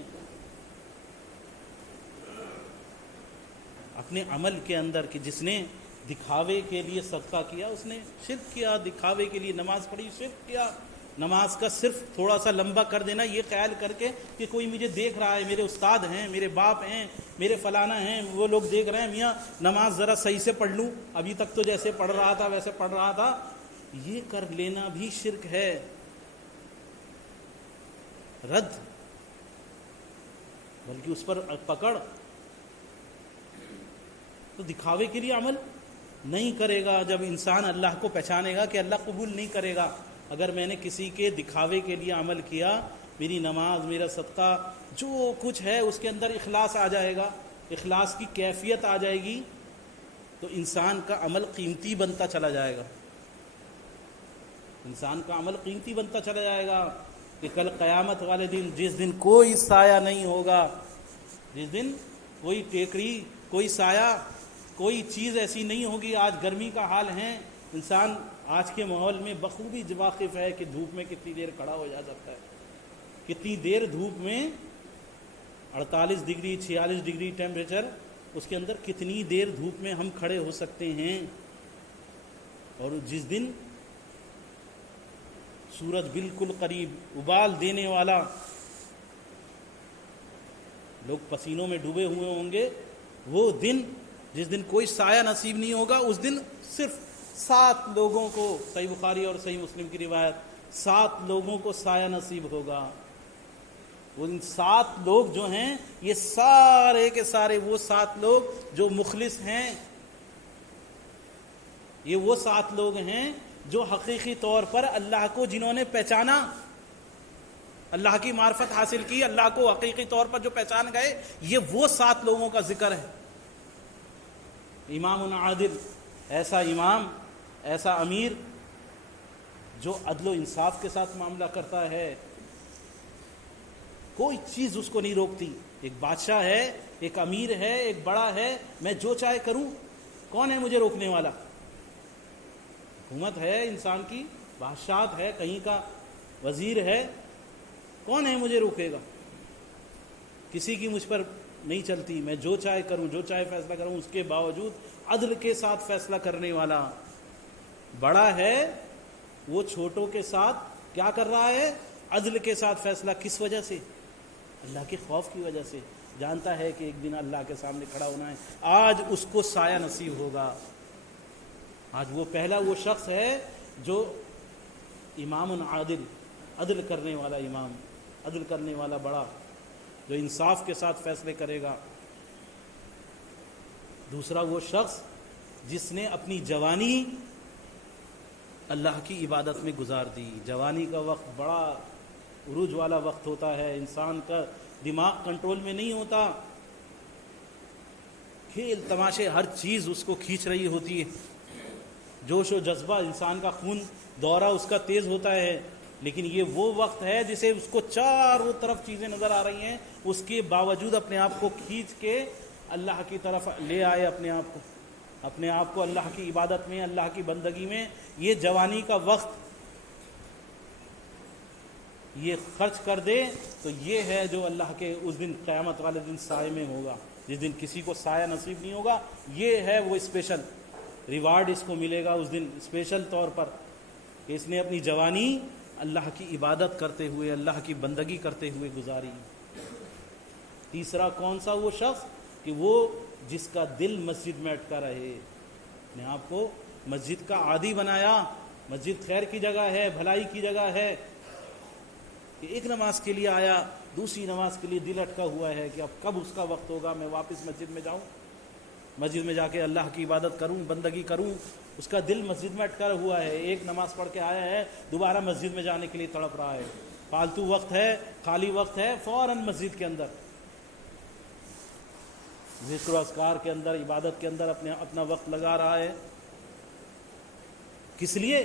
اپنے عمل کے اندر کہ جس نے دکھاوے کے لیے صدقہ کیا اس نے شرک کیا، دکھاوے کے لیے نماز پڑھی شرک کیا، نماز کا صرف تھوڑا سا لمبا کر دینا یہ خیال کر کے کہ کوئی مجھے دیکھ رہا ہے، میرے استاد ہیں، میرے باپ ہیں، میرے فلانا ہیں، وہ لوگ دیکھ رہے ہیں، میاں نماز ذرا صحیح سے پڑھ لوں، ابھی تک تو جیسے پڑھ رہا تھا ویسے پڑھ رہا تھا، یہ کر لینا بھی شرک ہے۔ رد، بلکہ اس پر پکڑ۔ تو دکھاوے کے لیے عمل نہیں کرے گا۔ جب انسان اللہ کو پہچانے گا کہ اللہ قبول نہیں کرے گا اگر میں نے کسی کے دکھاوے کے لیے عمل کیا، میری نماز، میرا صدقہ، جو کچھ ہے اس کے اندر اخلاص آ جائے گا، اخلاص کی کیفیت آ جائے گی، تو انسان کا عمل قیمتی بنتا چلا جائے گا، انسان کا عمل قیمتی بنتا چلا جائے گا کہ کل قیامت والے دن جس دن کوئی سایہ نہیں ہوگا، جس دن کوئی ٹیکری، کوئی سایہ، کوئی چیز ایسی نہیں ہوگی۔ آج گرمی کا حال ہے، انسان آج کے ماحول میں بخوبی واقف ہے کہ دھوپ میں کتنی دیر کھڑا ہو جا سکتا ہے، کتنی دیر دھوپ میں 48 ڈگری 46 ڈگری ٹیمپریچر، اس کے اندر کتنی دیر دھوپ میں ہم کھڑے ہو سکتے ہیں۔ اور جس دن سورج بالکل قریب ابال دینے والا، لوگ پسینوں میں ڈوبے ہوئے ہوں گے، وہ دن جس دن کوئی سایہ نصیب نہیں ہوگا، اس دن صرف 7 لوگوں کو، صحیح بخاری اور صحیح مسلم کی روایت، 7 لوگوں کو سایہ نصیب ہوگا۔ وہ 7 لوگ جو ہیں، یہ سارے کے سارے وہ 7 لوگ جو مخلص ہیں، یہ وہ 7 لوگ ہیں جو حقیقی طور پر اللہ کو جنہوں نے پہچانا، اللہ کی معرفت حاصل کی، اللہ کو حقیقی طور پر جو پہچان گئے، یہ وہ 7 لوگوں کا ذکر ہے۔ امام عادل، ایسا امام، ایسا امیر جو عدل و انصاف کے ساتھ معاملہ کرتا ہے، کوئی چیز اس کو نہیں روکتی۔ ایک بادشاہ ہے، ایک امیر ہے، ایک بڑا ہے، میں جو چاہے کروں، کون ہے مجھے روکنے والا؟ حکومت ہے انسان کی، بادشاہت ہے، کہیں کا وزیر ہے، کون ہے مجھے روکے گا؟ کسی کی مجھ پر نہیں چلتی، میں جو چاہے کروں، جو چاہے فیصلہ کروں، اس کے باوجود عدل کے ساتھ فیصلہ کرنے والا بڑا ہے، وہ چھوٹوں کے ساتھ کیا کر رہا ہے؟ عدل کے ساتھ فیصلہ۔ کس وجہ سے؟ اللہ کے خوف کی وجہ سے، جانتا ہے کہ ایک دن اللہ کے سامنے کھڑا ہونا ہے، آج اس کو سایہ نصیب ہوگا۔ آج وہ پہلا وہ شخص ہے جو امام عادل، عدل کرنے والا امام، عدل کرنے والا بڑا، جو انصاف کے ساتھ فیصلے کرے گا۔ دوسرا وہ شخص جس نے اپنی جوانی اللہ کی عبادت میں گزار دی۔ جوانی کا وقت بڑا عروج والا وقت ہوتا ہے، انسان کا دماغ کنٹرول میں نہیں ہوتا، کھیل تماشے ہر چیز اس کو کھینچ رہی ہوتی ہے، جوش و جذبہ، انسان کا خون دورہ اس کا تیز ہوتا ہے، لیکن یہ وہ وقت ہے جسے اس کو چاروں طرف چیزیں نظر آ رہی ہیں، اس کے باوجود اپنے آپ کو کھینچ کے اللہ کی طرف لے آئے، اپنے آپ کو اللہ کی عبادت میں، اللہ کی بندگی میں۔ یہ جوانی کا وقت یہ خرچ کر دے تو یہ ہے جو اللہ کے اس دن قیامت والے دن سائے میں ہوگا، جس دن کسی کو سایہ نصیب نہیں ہوگا۔ یہ ہے وہ اسپیشل ریوارڈ اس کو ملے گا اس دن، اسپیشل طور پر، کہ اس نے اپنی جوانی اللہ کی عبادت کرتے ہوئے، اللہ کی بندگی کرتے ہوئے گزاری۔ تیسرا کون سا وہ شخص کہ وہ جس کا دل مسجد میں اٹکا رہے، اپنے آپ کو مسجد کا عادی بنایا، مسجد خیر کی جگہ ہے، بھلائی کی جگہ ہے، کہ ایک نماز کے لیے آیا، دوسری نماز کے لیے دل اٹکا ہوا ہے کہ اب کب اس کا وقت ہوگا، میں واپس مسجد میں جاؤں، مسجد میں جا کے اللہ کی عبادت کروں، بندگی کروں۔ اس کا دل مسجد میں اٹکا ہوا ہے، ایک نماز پڑھ کے آیا ہے، دوبارہ مسجد میں جانے کے لیے تڑپ رہا ہے، فالتو وقت ہے، خالی وقت ہے، فوراً مسجد کے اندر۔ ذکر و اذکار کے اندر، عبادت کے اندر اپنا وقت لگا رہا ہے. کس لیے؟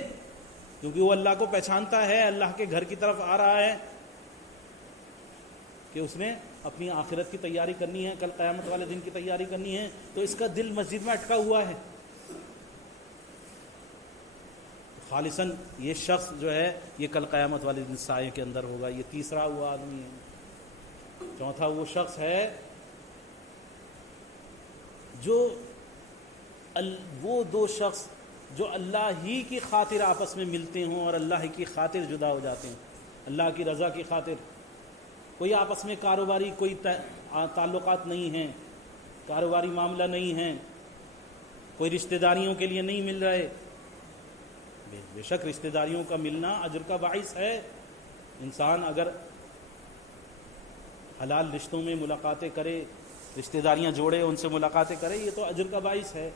کیونکہ وہ اللہ کو پہچانتا ہے، اللہ کے گھر کی طرف آ رہا ہے کہ اس نے اپنی آخرت کی تیاری کرنی ہے، کل قیامت والے دن کی تیاری کرنی ہے، تو اس کا دل مسجد میں اٹکا ہوا ہے. خالصاً یہ شخص جو ہے یہ کل قیامت والے دن سائے کے اندر ہوگا. یہ تیسرا ہوا آدمی ہے. چوتھا وہ شخص ہے جو وہ دو شخص جو اللہ ہی کی خاطر آپس میں ملتے ہوں اور اللہ ہی کی خاطر جدا ہو جاتے ہیں، اللہ کی رضا کی خاطر. کوئی آپس میں کاروباری کوئی تعلقات نہیں ہیں، کاروباری معاملہ نہیں ہے، کوئی رشتہ داریوں کے لیے نہیں مل رہے. بے شک رشتہ داریوں کا ملنا اجر کا باعث ہے. انسان اگر حلال رشتوں میں ملاقاتیں کرے، رشتہ داریاں جوڑے، ان سے ملاقاتیں کرے، یہ تو اجر کا باعث ہے.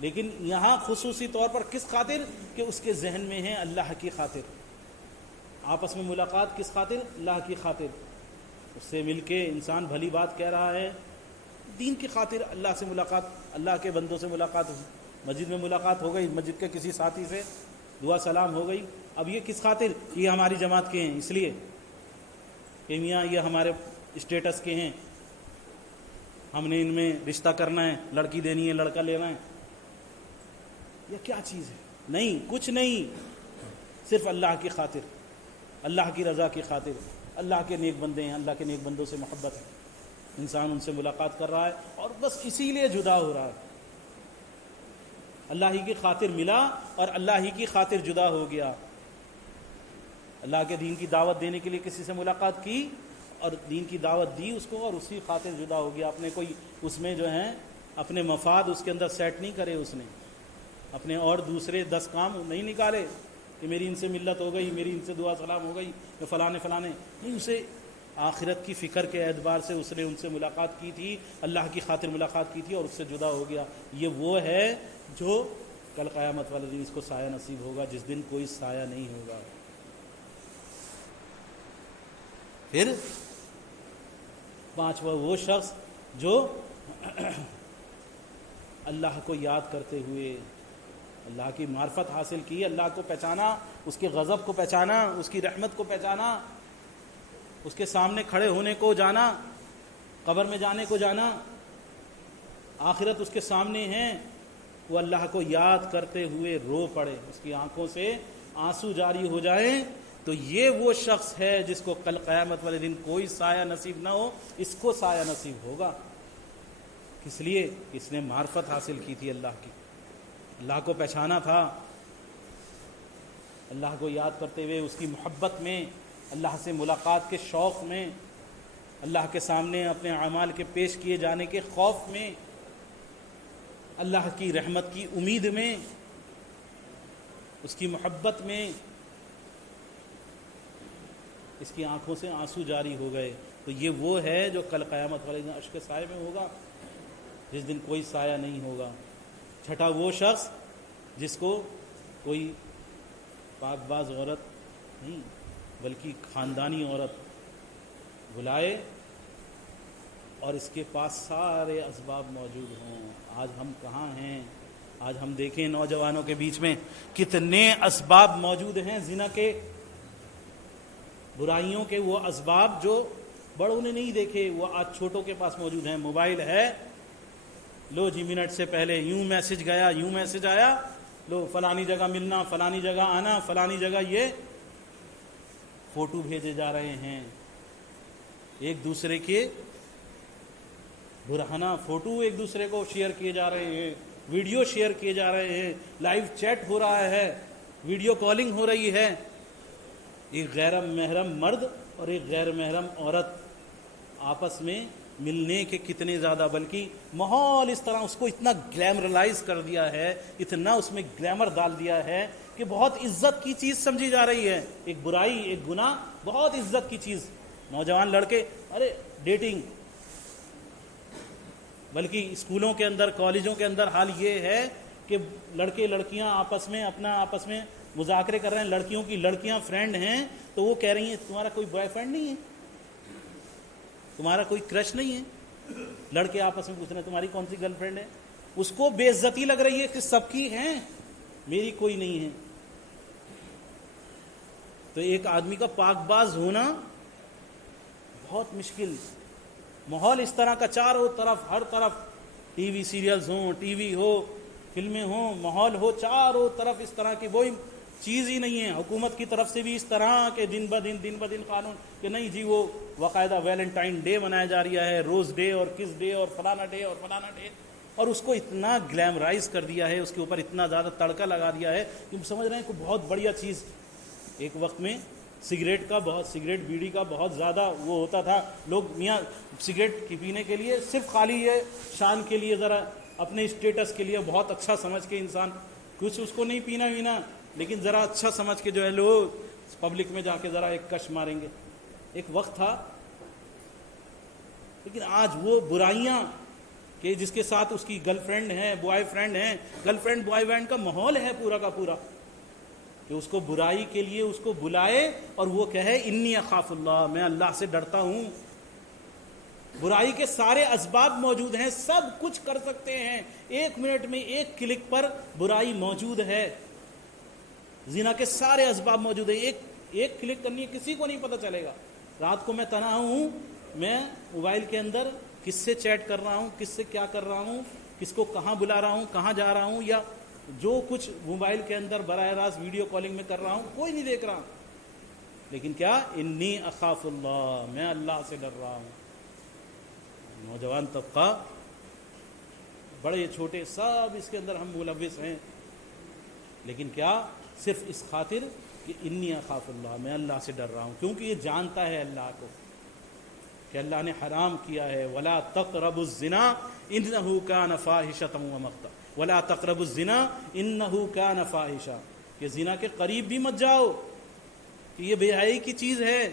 لیکن یہاں خصوصی طور پر کس خاطر؟ کہ اس کے ذہن میں ہے اللہ کی خاطر. آپس میں ملاقات کس خاطر؟ اللہ کی خاطر. اس سے مل کے انسان بھلی بات کہہ رہا ہے، دین کی خاطر اللہ سے ملاقات، اللہ کے بندوں سے ملاقات. مسجد میں ملاقات ہو گئی، مسجد کے کسی ساتھی سے دعا سلام ہو گئی. اب یہ کس خاطر؟ یہ ہماری جماعت کے ہیں، اس لیے کہ میاں یہ ہمارے اسٹیٹس کے ہیں، ہم نے ان میں رشتہ کرنا ہے، لڑکی دینی ہے، لڑکا لینا ہے. یہ کیا چیز ہے؟ نہیں، کچھ نہیں، صرف اللہ کی خاطر، اللہ کی رضا کی خاطر. اللہ کے نیک بندے ہیں، اللہ کے نیک بندوں سے محبت ہے، انسان ان سے ملاقات کر رہا ہے اور بس اسی لیے جدا ہو رہا ہے. اللہ ہی کی خاطر ملا اور اللہ ہی کی خاطر جدا ہو گیا. اللہ کے دین کی دعوت دینے کے لیے کسی سے ملاقات کی اور دین کی دعوت دی اس کو اور اسی خاطر جدا ہو گیا. اپنے کوئی اس میں جو ہیں اپنے مفاد اس کے اندر سیٹ نہیں کرے، اس نے اپنے اور دوسرے 10 کام نہیں نکالے کہ میری ان سے ملت ہو گئی، میری ان سے دعا سلام ہو گئی، یا فلانے نہیں. اسے آخرت کی فکر کے اعتبار سے اس نے ان سے ملاقات کی تھی، اللہ کی خاطر ملاقات کی تھی اور اس سے جدا ہو گیا. یہ وہ ہے جو کل قیامت والے دن اس کو سایہ نصیب ہوگا، جس دن کوئی سایہ نہیں ہوگا. پھر پانچواں وہ شخص جو اللہ کو یاد کرتے ہوئے اللہ کی معرفت حاصل کی، اللہ کو پہچانا، اس کے غضب کو پہچانا، اس کی رحمت کو پہچانا، اس کے سامنے کھڑے ہونے کو جانا، قبر میں جانے کو جانا، آخرت اس کے سامنے ہے، وہ اللہ کو یاد کرتے ہوئے رو پڑے، اس کی آنکھوں سے آنسو جاری ہو جائیں. تو یہ وہ شخص ہے جس کو کل قیامت والے دن کوئی سایہ نصیب نہ ہو، اس کو سایہ نصیب ہوگا. کس لیے؟ اس نے معرفت حاصل کی تھی اللہ کی، اللہ کو پہچانا تھا، اللہ کو یاد کرتے ہوئے اس کی محبت میں، اللہ سے ملاقات کے شوق میں، اللہ کے سامنے اپنے اعمال کے پیش کیے جانے کے خوف میں، اللہ کی رحمت کی امید میں، اس کی محبت میں اس کی آنکھوں سے آنسو جاری ہو گئے. تو یہ وہ ہے جو کل قیامت والے دن عرش کے سائے میں ہوگا، جس دن کوئی سایہ نہیں ہوگا. چھٹا وہ شخص جس کو کوئی پاک باز عورت نہیں بلکہ خاندانی عورت بلائے اور اس کے پاس سارے اسباب موجود ہوں. آج ہم کہاں ہیں؟ آج ہم دیکھیں نوجوانوں کے بیچ میں کتنے اسباب موجود ہیں زنا کے، برائیوں کے. وہ اسباب جو بڑوں نے نہیں دیکھے وہ آج چھوٹوں کے پاس موجود ہیں. موبائل ہے، لو جی منٹ سے پہلے یوں میسج گیا، یوں میسج آیا، لو فلانی جگہ ملنا، فلانی جگہ آنا، فلانی جگہ یہ فوٹو بھیجے جا رہے ہیں، ایک دوسرے کے برہنہ فوٹو ایک دوسرے کو شیئر کیے جا رہے ہیں، ویڈیو شیئر کیے جا رہے ہیں، لائیو چیٹ ہو رہا ہے، ویڈیو کالنگ ہو رہی ہے. ایک غیر محرم مرد اور ایک غیر محرم عورت آپس میں ملنے کے کتنے زیادہ، بلکہ ماحول اس طرح اس کو اتنا گلیمرلائز کر دیا ہے، اتنا اس میں گلیمر ڈال دیا ہے کہ بہت عزت کی چیز سمجھی جا رہی ہے. ایک برائی، ایک گناہ بہت عزت کی چیز. نوجوان لڑکے ارے ڈیٹنگ، بلکہ اسکولوں کے اندر، کالجوں کے اندر حال یہ ہے کہ لڑکے لڑکیاں آپس میں مذاکرے کر رہے ہیں. لڑکیوں کی لڑکیاں فرینڈ ہیں تو وہ کہہ رہی ہیں تمہارا کوئی بوائے فرینڈ نہیں ہے، تمہارا کوئی کرش نہیں ہے، لڑکے آپس میں پوچھ رہے ہیں تمہاری کون سی گرل فرینڈ ہے، اس کو بے عزتی لگ رہی ہے کہ سب کی ہیں میری کوئی نہیں ہے۔ تو ایک آدمی کا پاک باز ہونا بہت مشکل، ماحول اس طرح کا چاروں طرف، ہر طرف ٹی وی سیریلز ہوں، ٹی وی ہو، فلمیں ہوں، ماحول ہو، چاروں طرف اس طرح کی کوئی چیز ہی نہیں ہے۔ حکومت کی طرف سے بھی اس طرح کے دن بدن قانون کہ نہیں جی وہ باقاعدہ ویلنٹائن ڈے منایا جا رہا ہے، روز ڈے اور کس ڈے اور فلانا ڈے اور فلانا ڈے، اور اس کو اتنا گلیمرائز کر دیا ہے، اس کے اوپر اتنا زیادہ تڑکا لگا دیا ہے کہ سمجھ رہے ہیں کہ بہت بڑھیا چیز۔ ایک وقت میں سگریٹ بیڑی کا بہت زیادہ وہ ہوتا تھا، لوگ میاں سگریٹ کی پینے کے لیے صرف خالی یہ شان کے لیے، ذرا اپنے اسٹیٹس کے لیے بہت اچھا سمجھ کے انسان کچھ اس کو نہیں پینا لیکن ذرا اچھا سمجھ کے جو ہے لوگ پبلک میں جا کے ذرا ایک کش ماریں گے، ایک وقت تھا۔ لیکن آج وہ برائیاں کہ جس کے ساتھ اس کی گرل فرینڈ ہے، بوائے فرینڈ ہے، گرل فرینڈ بوائے فرینڈ کا ماحول ہے پورا کا پورا، کہ اس کو برائی کے لیے اس کو بلائے اور وہ کہے انی اخاف اللہ، میں اللہ سے ڈرتا ہوں۔ برائی کے سارے اسباب موجود ہیں، سب کچھ کر سکتے ہیں، 1 منٹ میں 1 کلک پر برائی موجود ہے، زنا کے سارے اسباب موجود ہیں، ایک کلک کرنی ہے، کسی کو نہیں پتہ چلے گا۔ رات کو میں تنہا ہوں، میں موبائل کے اندر کس سے چیٹ کر رہا ہوں، کس سے کیا کر رہا ہوں، کس کو کہاں بلا رہا ہوں، کہاں جا رہا ہوں، یا جو کچھ موبائل کے اندر براہ راست ویڈیو کالنگ میں کر رہا ہوں، کوئی نہیں دیکھ رہا، لیکن کیا انی اخاف اللہ، میں اللہ سے ڈر رہا ہوں۔ نوجوان طبقہ بڑے چھوٹے سب اس کے اندر ہم ملوث ہیں، لیکن کیا صرف اس خاطر کہ انی اخاف اللہ، میں اللہ سے ڈر رہا ہوں، کیونکہ یہ جانتا ہے اللہ کو کہ اللہ نے حرام کیا ہے، ولا تقربوا الزنا انہ کان فاحشۃ ومقتا، ولا تقربوا الزنا انہ کان فاحشہ، کہ زنا کے قریب بھی مت جاؤ، کہ یہ بے حیائی کی چیز ہے،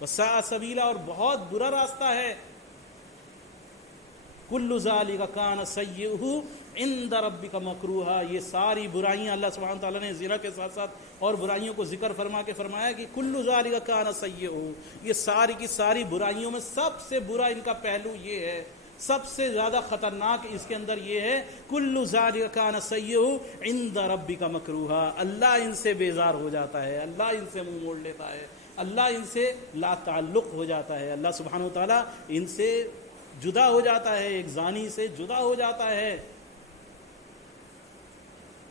وساء سبیلا، اور بہت برا راستہ ہے، کل ذالک کان سیئہ عند ربک مکروہا، یہ ساری برائیاں اللہ سبحانہ تعالیٰ نے زنا کے ساتھ ساتھ اور برائیوں کو ذکر فرما کے فرمایا کہ کل ذالک کان سیئہ، یہ ساری کی ساری برائیوں میں سب سے برا ان کا پہلو یہ ہے، سب سے زیادہ خطرناک اس کے اندر یہ ہے، کل ذالک کان سیئہ عند ربک مکروہا، اللہ ان سے بیزار ہو جاتا ہے، اللہ ان سے منہ موڑ لیتا ہے، اللہ ان سے لا تعلق ہو جاتا ہے، اللہ سبحانہ وتعالیٰ ان سے جدا ہو جاتا ہے، ایک زانی سے جدا ہو جاتا ہے۔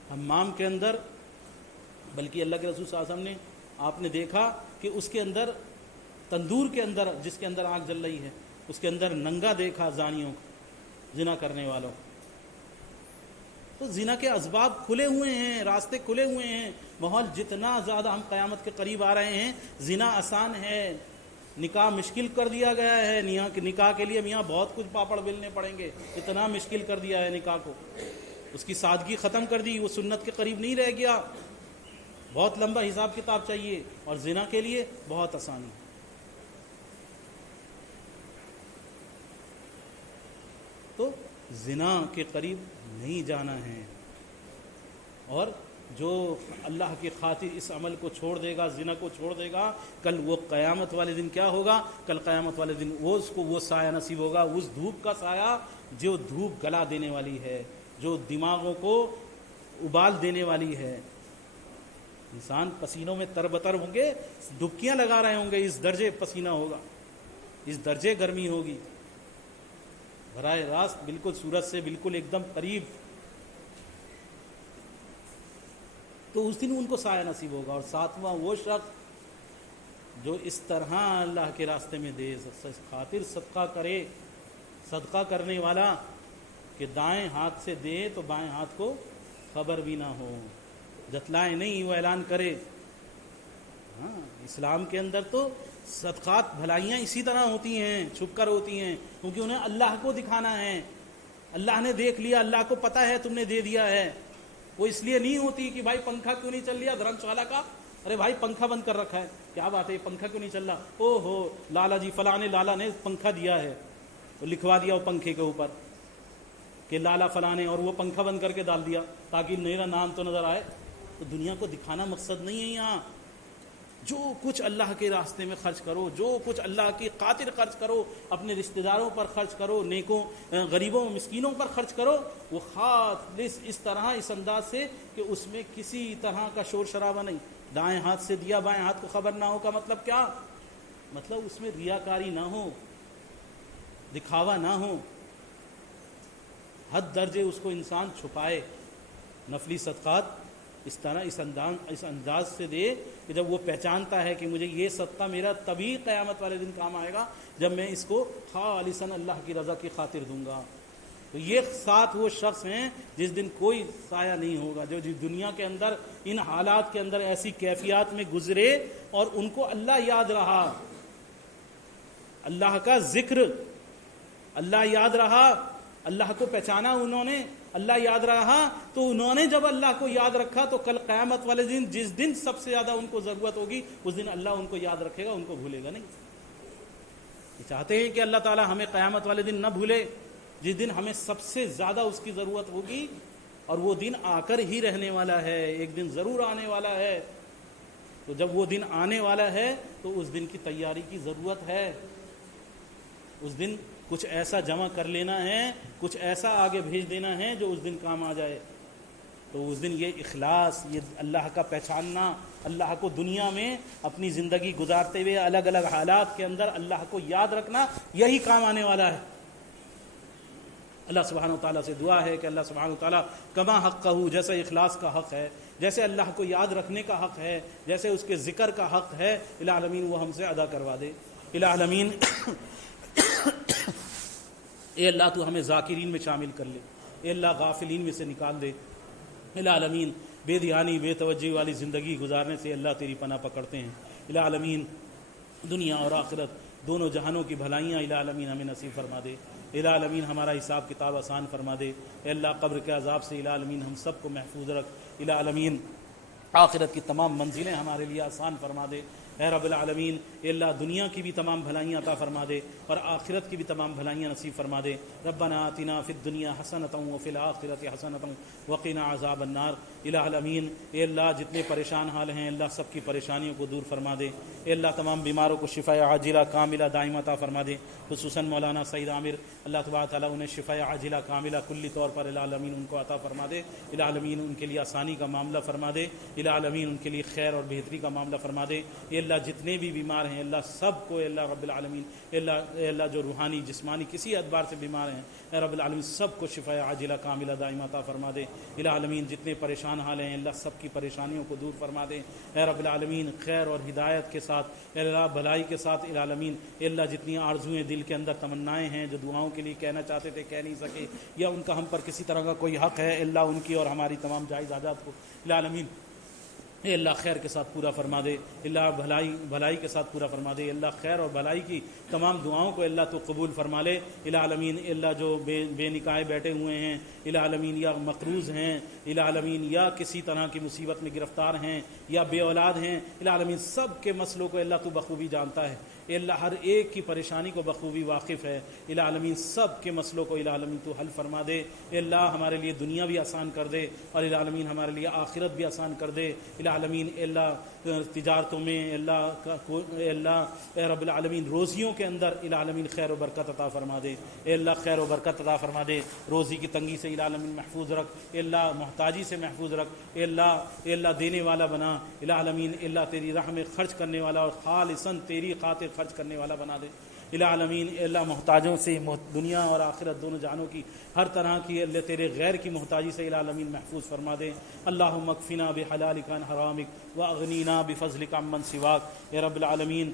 حمام کے اندر، بلکہ اللہ کے رسول صلی اللہ علیہ وسلم نے، آپ نے دیکھا کہ اس کے اندر تندور کے اندر جس کے اندر آگ جل رہی ہے، اس کے اندر ننگا دیکھا زانیوں کو، زنا کرنے والوں۔ تو زنا کے اسباب کھلے ہوئے ہیں، راستے کھلے ہوئے ہیں، ماحول جتنا زیادہ ہم قیامت کے قریب آ رہے ہیں، زنا آسان ہے، نکاح مشکل کر دیا گیا ہے، نکاح کے لیے میاں بہت کچھ پاپڑ بیلنے پڑیں گے، اتنا مشکل کر دیا ہے نکاح کو، اس کی سادگی ختم کر دی، وہ سنت کے قریب نہیں رہ گیا، بہت لمبا حساب کتاب چاہیے، اور زنا کے لیے بہت آسانی۔ تو زنا کے قریب نہیں جانا ہے، اور جو اللہ کی خاطر اس عمل کو چھوڑ دے گا، زنا کو چھوڑ دے گا، کل وہ قیامت والے دن کیا ہوگا؟ کل قیامت والے دن اس کو وہ سایہ نصیب ہوگا، اس دھوپ کا سایہ جو دھوپ گلا دینے والی ہے، جو دماغوں کو ابال دینے والی ہے۔ انسان پسینوں میں تربتر ہوں گے، ڈبکیاں لگا رہے ہوں گے، اس درجے پسینہ ہوگا، اس درجے گرمی ہوگی، براہ راست بالکل سورج سے بالکل ایک دم قریب، تو اس دن ان کو سایہ نصیب ہوگا۔ اور ساتواں وہ شخص جو اس طرح اللہ کے راستے میں دے، خاطر صدقہ کرے، صدقہ کرنے والا کہ دائیں ہاتھ سے دے تو بائیں ہاتھ کو خبر بھی نہ ہو، جتلائے نہیں، وہ اعلان کرے۔ ہاں، اسلام کے اندر تو صدقات بھلائیاں اسی طرح ہوتی ہیں، چھپ کر ہوتی ہیں، کیونکہ انہیں اللہ کو دکھانا ہے، اللہ نے دیکھ لیا، اللہ کو پتہ ہے تم نے دے دیا ہے۔ وہ اس لیے نہیں ہوتی کہ بھائی پنکھا کیوں نہیں چل رہا دھرم شالہ کا، ارے بھائی پنکھا بند کر رکھا ہے، کیا بات ہے پنکھا کیوں نہیں چل رہا؟ او ہو لالا جی فلاں لالا نے پنکھا دیا ہے، تو لکھوا دیا وہ پنکھے کے اوپر کہ لالا فلاں نے، اور وہ پنکھا بند کر کے ڈال دیا تاکہ میرا نام تو نظر آئے۔ تو دنیا کو دکھانا مقصد نہیں ہے یہاں، جو کچھ اللہ کے راستے میں خرچ کرو، جو کچھ اللہ کی خاطر خرچ کرو، اپنے رشتہ داروں پر خرچ کرو، نیکوں غریبوں مسکینوں پر خرچ کرو، وہ خالص اس طرح، اس انداز سے کہ اس میں کسی طرح کا شور شرابہ نہیں. دائیں ہاتھ سے دیا بائیں ہاتھ کو خبر نہ ہو کا مطلب کیا؟ مطلب اس میں ریاکاری نہ ہو، دکھاوا نہ ہو، حد درجے اس کو انسان چھپائے. نفلی صدقات اس طرح اس انداز سے دے کہ جب وہ پہچانتا ہے کہ مجھے یہ صدقہ میرا تبھی قیامت والے دن کام آئے گا جب میں اس کو خالصاً اللہ کی رضا کی خاطر دوں گا. تو یہ ساتھ وہ شخص ہیں جس دن کوئی سایہ نہیں ہوگا، جو دنیا کے اندر ان حالات کے اندر ایسی کیفیات میں گزرے اور ان کو اللہ یاد رہا، اللہ کا ذکر، اللہ یاد رہا، اللہ کو پہچانا انہوں نے، اللہ یاد رہا. تو انہوں نے جب اللہ کو یاد رکھا تو کل قیامت والے دن جس دن سب سے زیادہ ان کو ضرورت ہوگی اس دن اللہ ان کو یاد رکھے گا، ان کو بھولے گا نہیں. یہ چاہتے ہیں کہ اللہ تعالیٰ ہمیں قیامت والے دن نہ بھولے، جس دن ہمیں سب سے زیادہ اس کی ضرورت ہوگی، اور وہ دن آ کر ہی رہنے والا ہے، ایک دن ضرور آنے والا ہے. تو جب وہ دن آنے والا ہے تو اس دن کی تیاری کی ضرورت ہے. اس دن کچھ ایسا جمع کر لینا ہے، کچھ ایسا آگے بھیج دینا ہے جو اس دن کام آ جائے. تو اس دن یہ اخلاص، یہ اللہ کا پہچاننا، اللہ کو دنیا میں اپنی زندگی گزارتے ہوئے الگ الگ حالات کے اندر اللہ کو یاد رکھنا، یہی کام آنے والا ہے. اللہ سبحانہ و تعالیٰ سے دعا ہے کہ اللہ سبحانہ و تعالیٰ کما حقہ، جیسے اخلاص کا حق ہے، جیسے اللہ کو یاد رکھنے کا حق ہے، جیسے اس کے ذکر کا حق ہے، الہ العالمین وہ ہم سے ادا کروا دے. الہ العالمین اے اللہ تو ہمیں ذاکرین میں شامل کر لے، اے اللہ غافلین میں سے نکال دے. الہ العالمین بے دھیانی بے توجہی والی زندگی گزارنے سے اللہ تیری پناہ پکڑتے ہیں. الہ العالمین دنیا اور آخرت دونوں جہانوں کی بھلائیاں الہ العالمین ہمیں نصیب فرما دے. الہ العالمین ہمارا حساب کتاب آسان فرما دے. اے اللہ قبر کے عذاب سے الہ العالمین ہم سب کو محفوظ رکھ. الہ العالمین آخرت کی تمام منزلیں ہمارے لیے آسان فرما دے. اے رب العالمین اے اللہ دنیا کی بھی تمام بھلائیاں عطا فرما دے اور آخرت کی بھی تمام بھلائیاں نصیب فرما دے. ربنا آتنا فی الدنیا حسنۃ وفی الآخرۃ حسنۃ وقنا عذاب النار. الہ العالمین اے اللہ جتنے پریشان حال ہیں اللہ سب کی پریشانیوں کو دور فرما دے. اے اللہ تمام بیماروں کو شفا عاجلہ کاملہ دائمہ عطا فرما دے. خصوصاً مولانا سعید عامر، اللہ تبارک تعالیٰ انہیں شفا عاجلہ کاملہ کلی طور پر الہ العالمین ان کو عطا فرما دے. الہ العالمین ان کے لیے آسانی کا معاملہ فرما دے. الہ العالمین ان کے لیے خیر اور بہتری کا معاملہ فرما دے. اے اللہ جتنے بھی بیمار ہیں اللہ سب کو، اے اللہ رب العالمین اے اللہ جو روحانی جسمانی کسی اعتبار سے بیمار ہیں اے رب العالمین سب کو شفا عاجلہ کاملہ دائمہ عطا فرما دے. الہ العالمین جتنے پریشان حال ہیں اللہ سب کی پریشانیوں کو دور فرما دے. اے رب العالمین خیر اور ہدایت کے ساتھ، اے اللہ بھلائی کے ساتھ الہ العالمین اے اللہ جتنی آرزویں دل کے اندر تمنائیں ہیں جو دعاؤں کے لیے کہنا چاہتے تھے کہہ نہیں سکے، یا ان کا ہم پر کسی طرح کا کوئی حق ہے، اللہ ان کی اور ہماری تمام جائز حاجات کو الہ العالمین اے اللہ خیر کے ساتھ پورا فرما دے. اللہ بھلائی کے ساتھ پورا فرما دے. اللہ خیر اور بھلائی کی تمام دعاؤں کو اللہ تو قبول فرما لے. الہ العالمین اللہ جو بے نکاح بیٹھے ہوئے ہیں الہ العالمین، یا مقروض ہیں الہ العالمین، یا کسی طرح کی مصیبت میں گرفتار ہیں یا بے اولاد ہیں الہ العالمین سب کے مسئلوں کو اللہ تو بخوبی جانتا ہے. اے اللہ ہر ایک کی پریشانی کو بخوبی واقف ہے. الہ العالمین سب کے مسئلوں کو الہ العالمین تو حل فرما دے. اے اللہ ہمارے لیے دنیا بھی آسان کر دے اور الہ العالمین ہمارے لیے آخرت بھی آسان کر دے. الہ العالمین اے اللہ تجارتوں میں اے اللہ اے رب العالمین روزیوں کے اندر الہ العالمین خیر و برکت عطا فرما دے. اے اللہ خیر و برکت عطا فرما دے. روزی کی تنگی سے الہ العالمین محفوظ رکھ. اے اللہ محتاجی سے محفوظ رکھ. اے اللہ دینے والا بنا. الہ العالمین اے اللہ تیری راہ میں خرچ کرنے والا اور خالصاً تیری خاطر خرچ کرنے والا بنا دے. الہ العالمین اے اللہ محتاجوں سے دنیا اور آخرت دونوں جہانوں کی ہر طرح کی اللہ تیرے غیر کی محتاجی سے الہ العالمین محفوظ فرما دے. اللہم اکفنا بحلالک عن حرامک واغنینا بفضلک عمن سواک. اے رب العالمین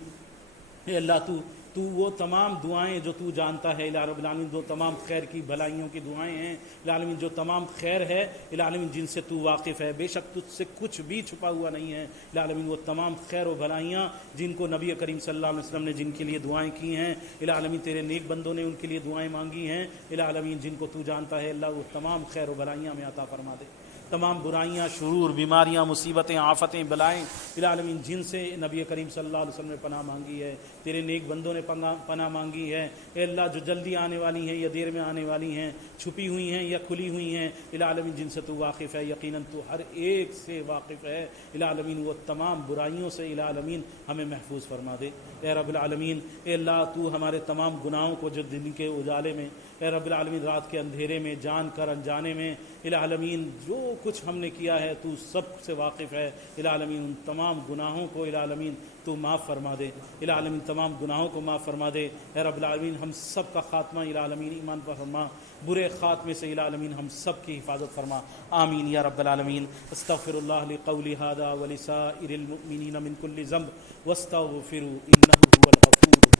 اے اللہ تو وہ تمام دعائیں جو تو جانتا ہے الہ رب العالمین، جو تمام خیر کی بھلائیوں کی دعائیں ہیں الہ العالمین، جو تمام خیر ہے الہ العالمین جن سے تو واقف ہے، بے شک تجھ سے کچھ بھی چھپا ہوا نہیں ہے الہ العالمین. وہ تمام خیر و بھلائیاں جن کو نبی کریم صلی اللہ علیہ وسلم نے جن کے لیے دعائیں کی ہیں الہ العالمین، تیرے نیک بندوں نے ان کے لیے دعائیں مانگی ہیں الہ العالمین، جن کو تو جانتا ہے اللہ وہ تمام خیر و بھلائیاں میں عطا فرما دے. تمام برائیاں، شرور، بیماریاں، مصیبتیں، آفتیں، بلائیں العالمین جن سے نبی کریم صلی اللہ علیہ وسلم نے پناہ مانگی ہے، تیرے نیک بندوں نے پناہ مانگی ہے، اے اللہ جو جلدی آنے والی ہیں یا دیر میں آنے والی ہیں، چھپی ہوئی ہیں یا کھلی ہوئی ہیں العالمین جن سے تو واقف ہے، یقیناً تو ہر ایک سے واقف ہے العالمین، وہ تمام برائیوں سے العالمین ہمیں محفوظ فرما دے اے رب العالمین۔ اے اللہ تو ہمارے تمام گناہوں کو جو دن کے اجالے میں اے رب العالمین رات کے اندھیرے میں جان کر انجانے میں العالمین جو کچھ ہم نے کیا ہے تو سب سے واقف ہے العالمین، ان تمام گناہوں کو العالمین تو معاف فرما دے العالمین، تمام گناہوں کو معاف فرما دے اے رب العالمین، ہم سب کا خاتمہ العالمین ایمان پر فرما، برے خاتمے سے العالمین ہم سب کی حفاظت فرما، آمین یا رب العالمین۔ استغفر اللہ لقولی ھذا ولسائر المؤمنین من کل ذنب واستغفروا انہ هو الغفور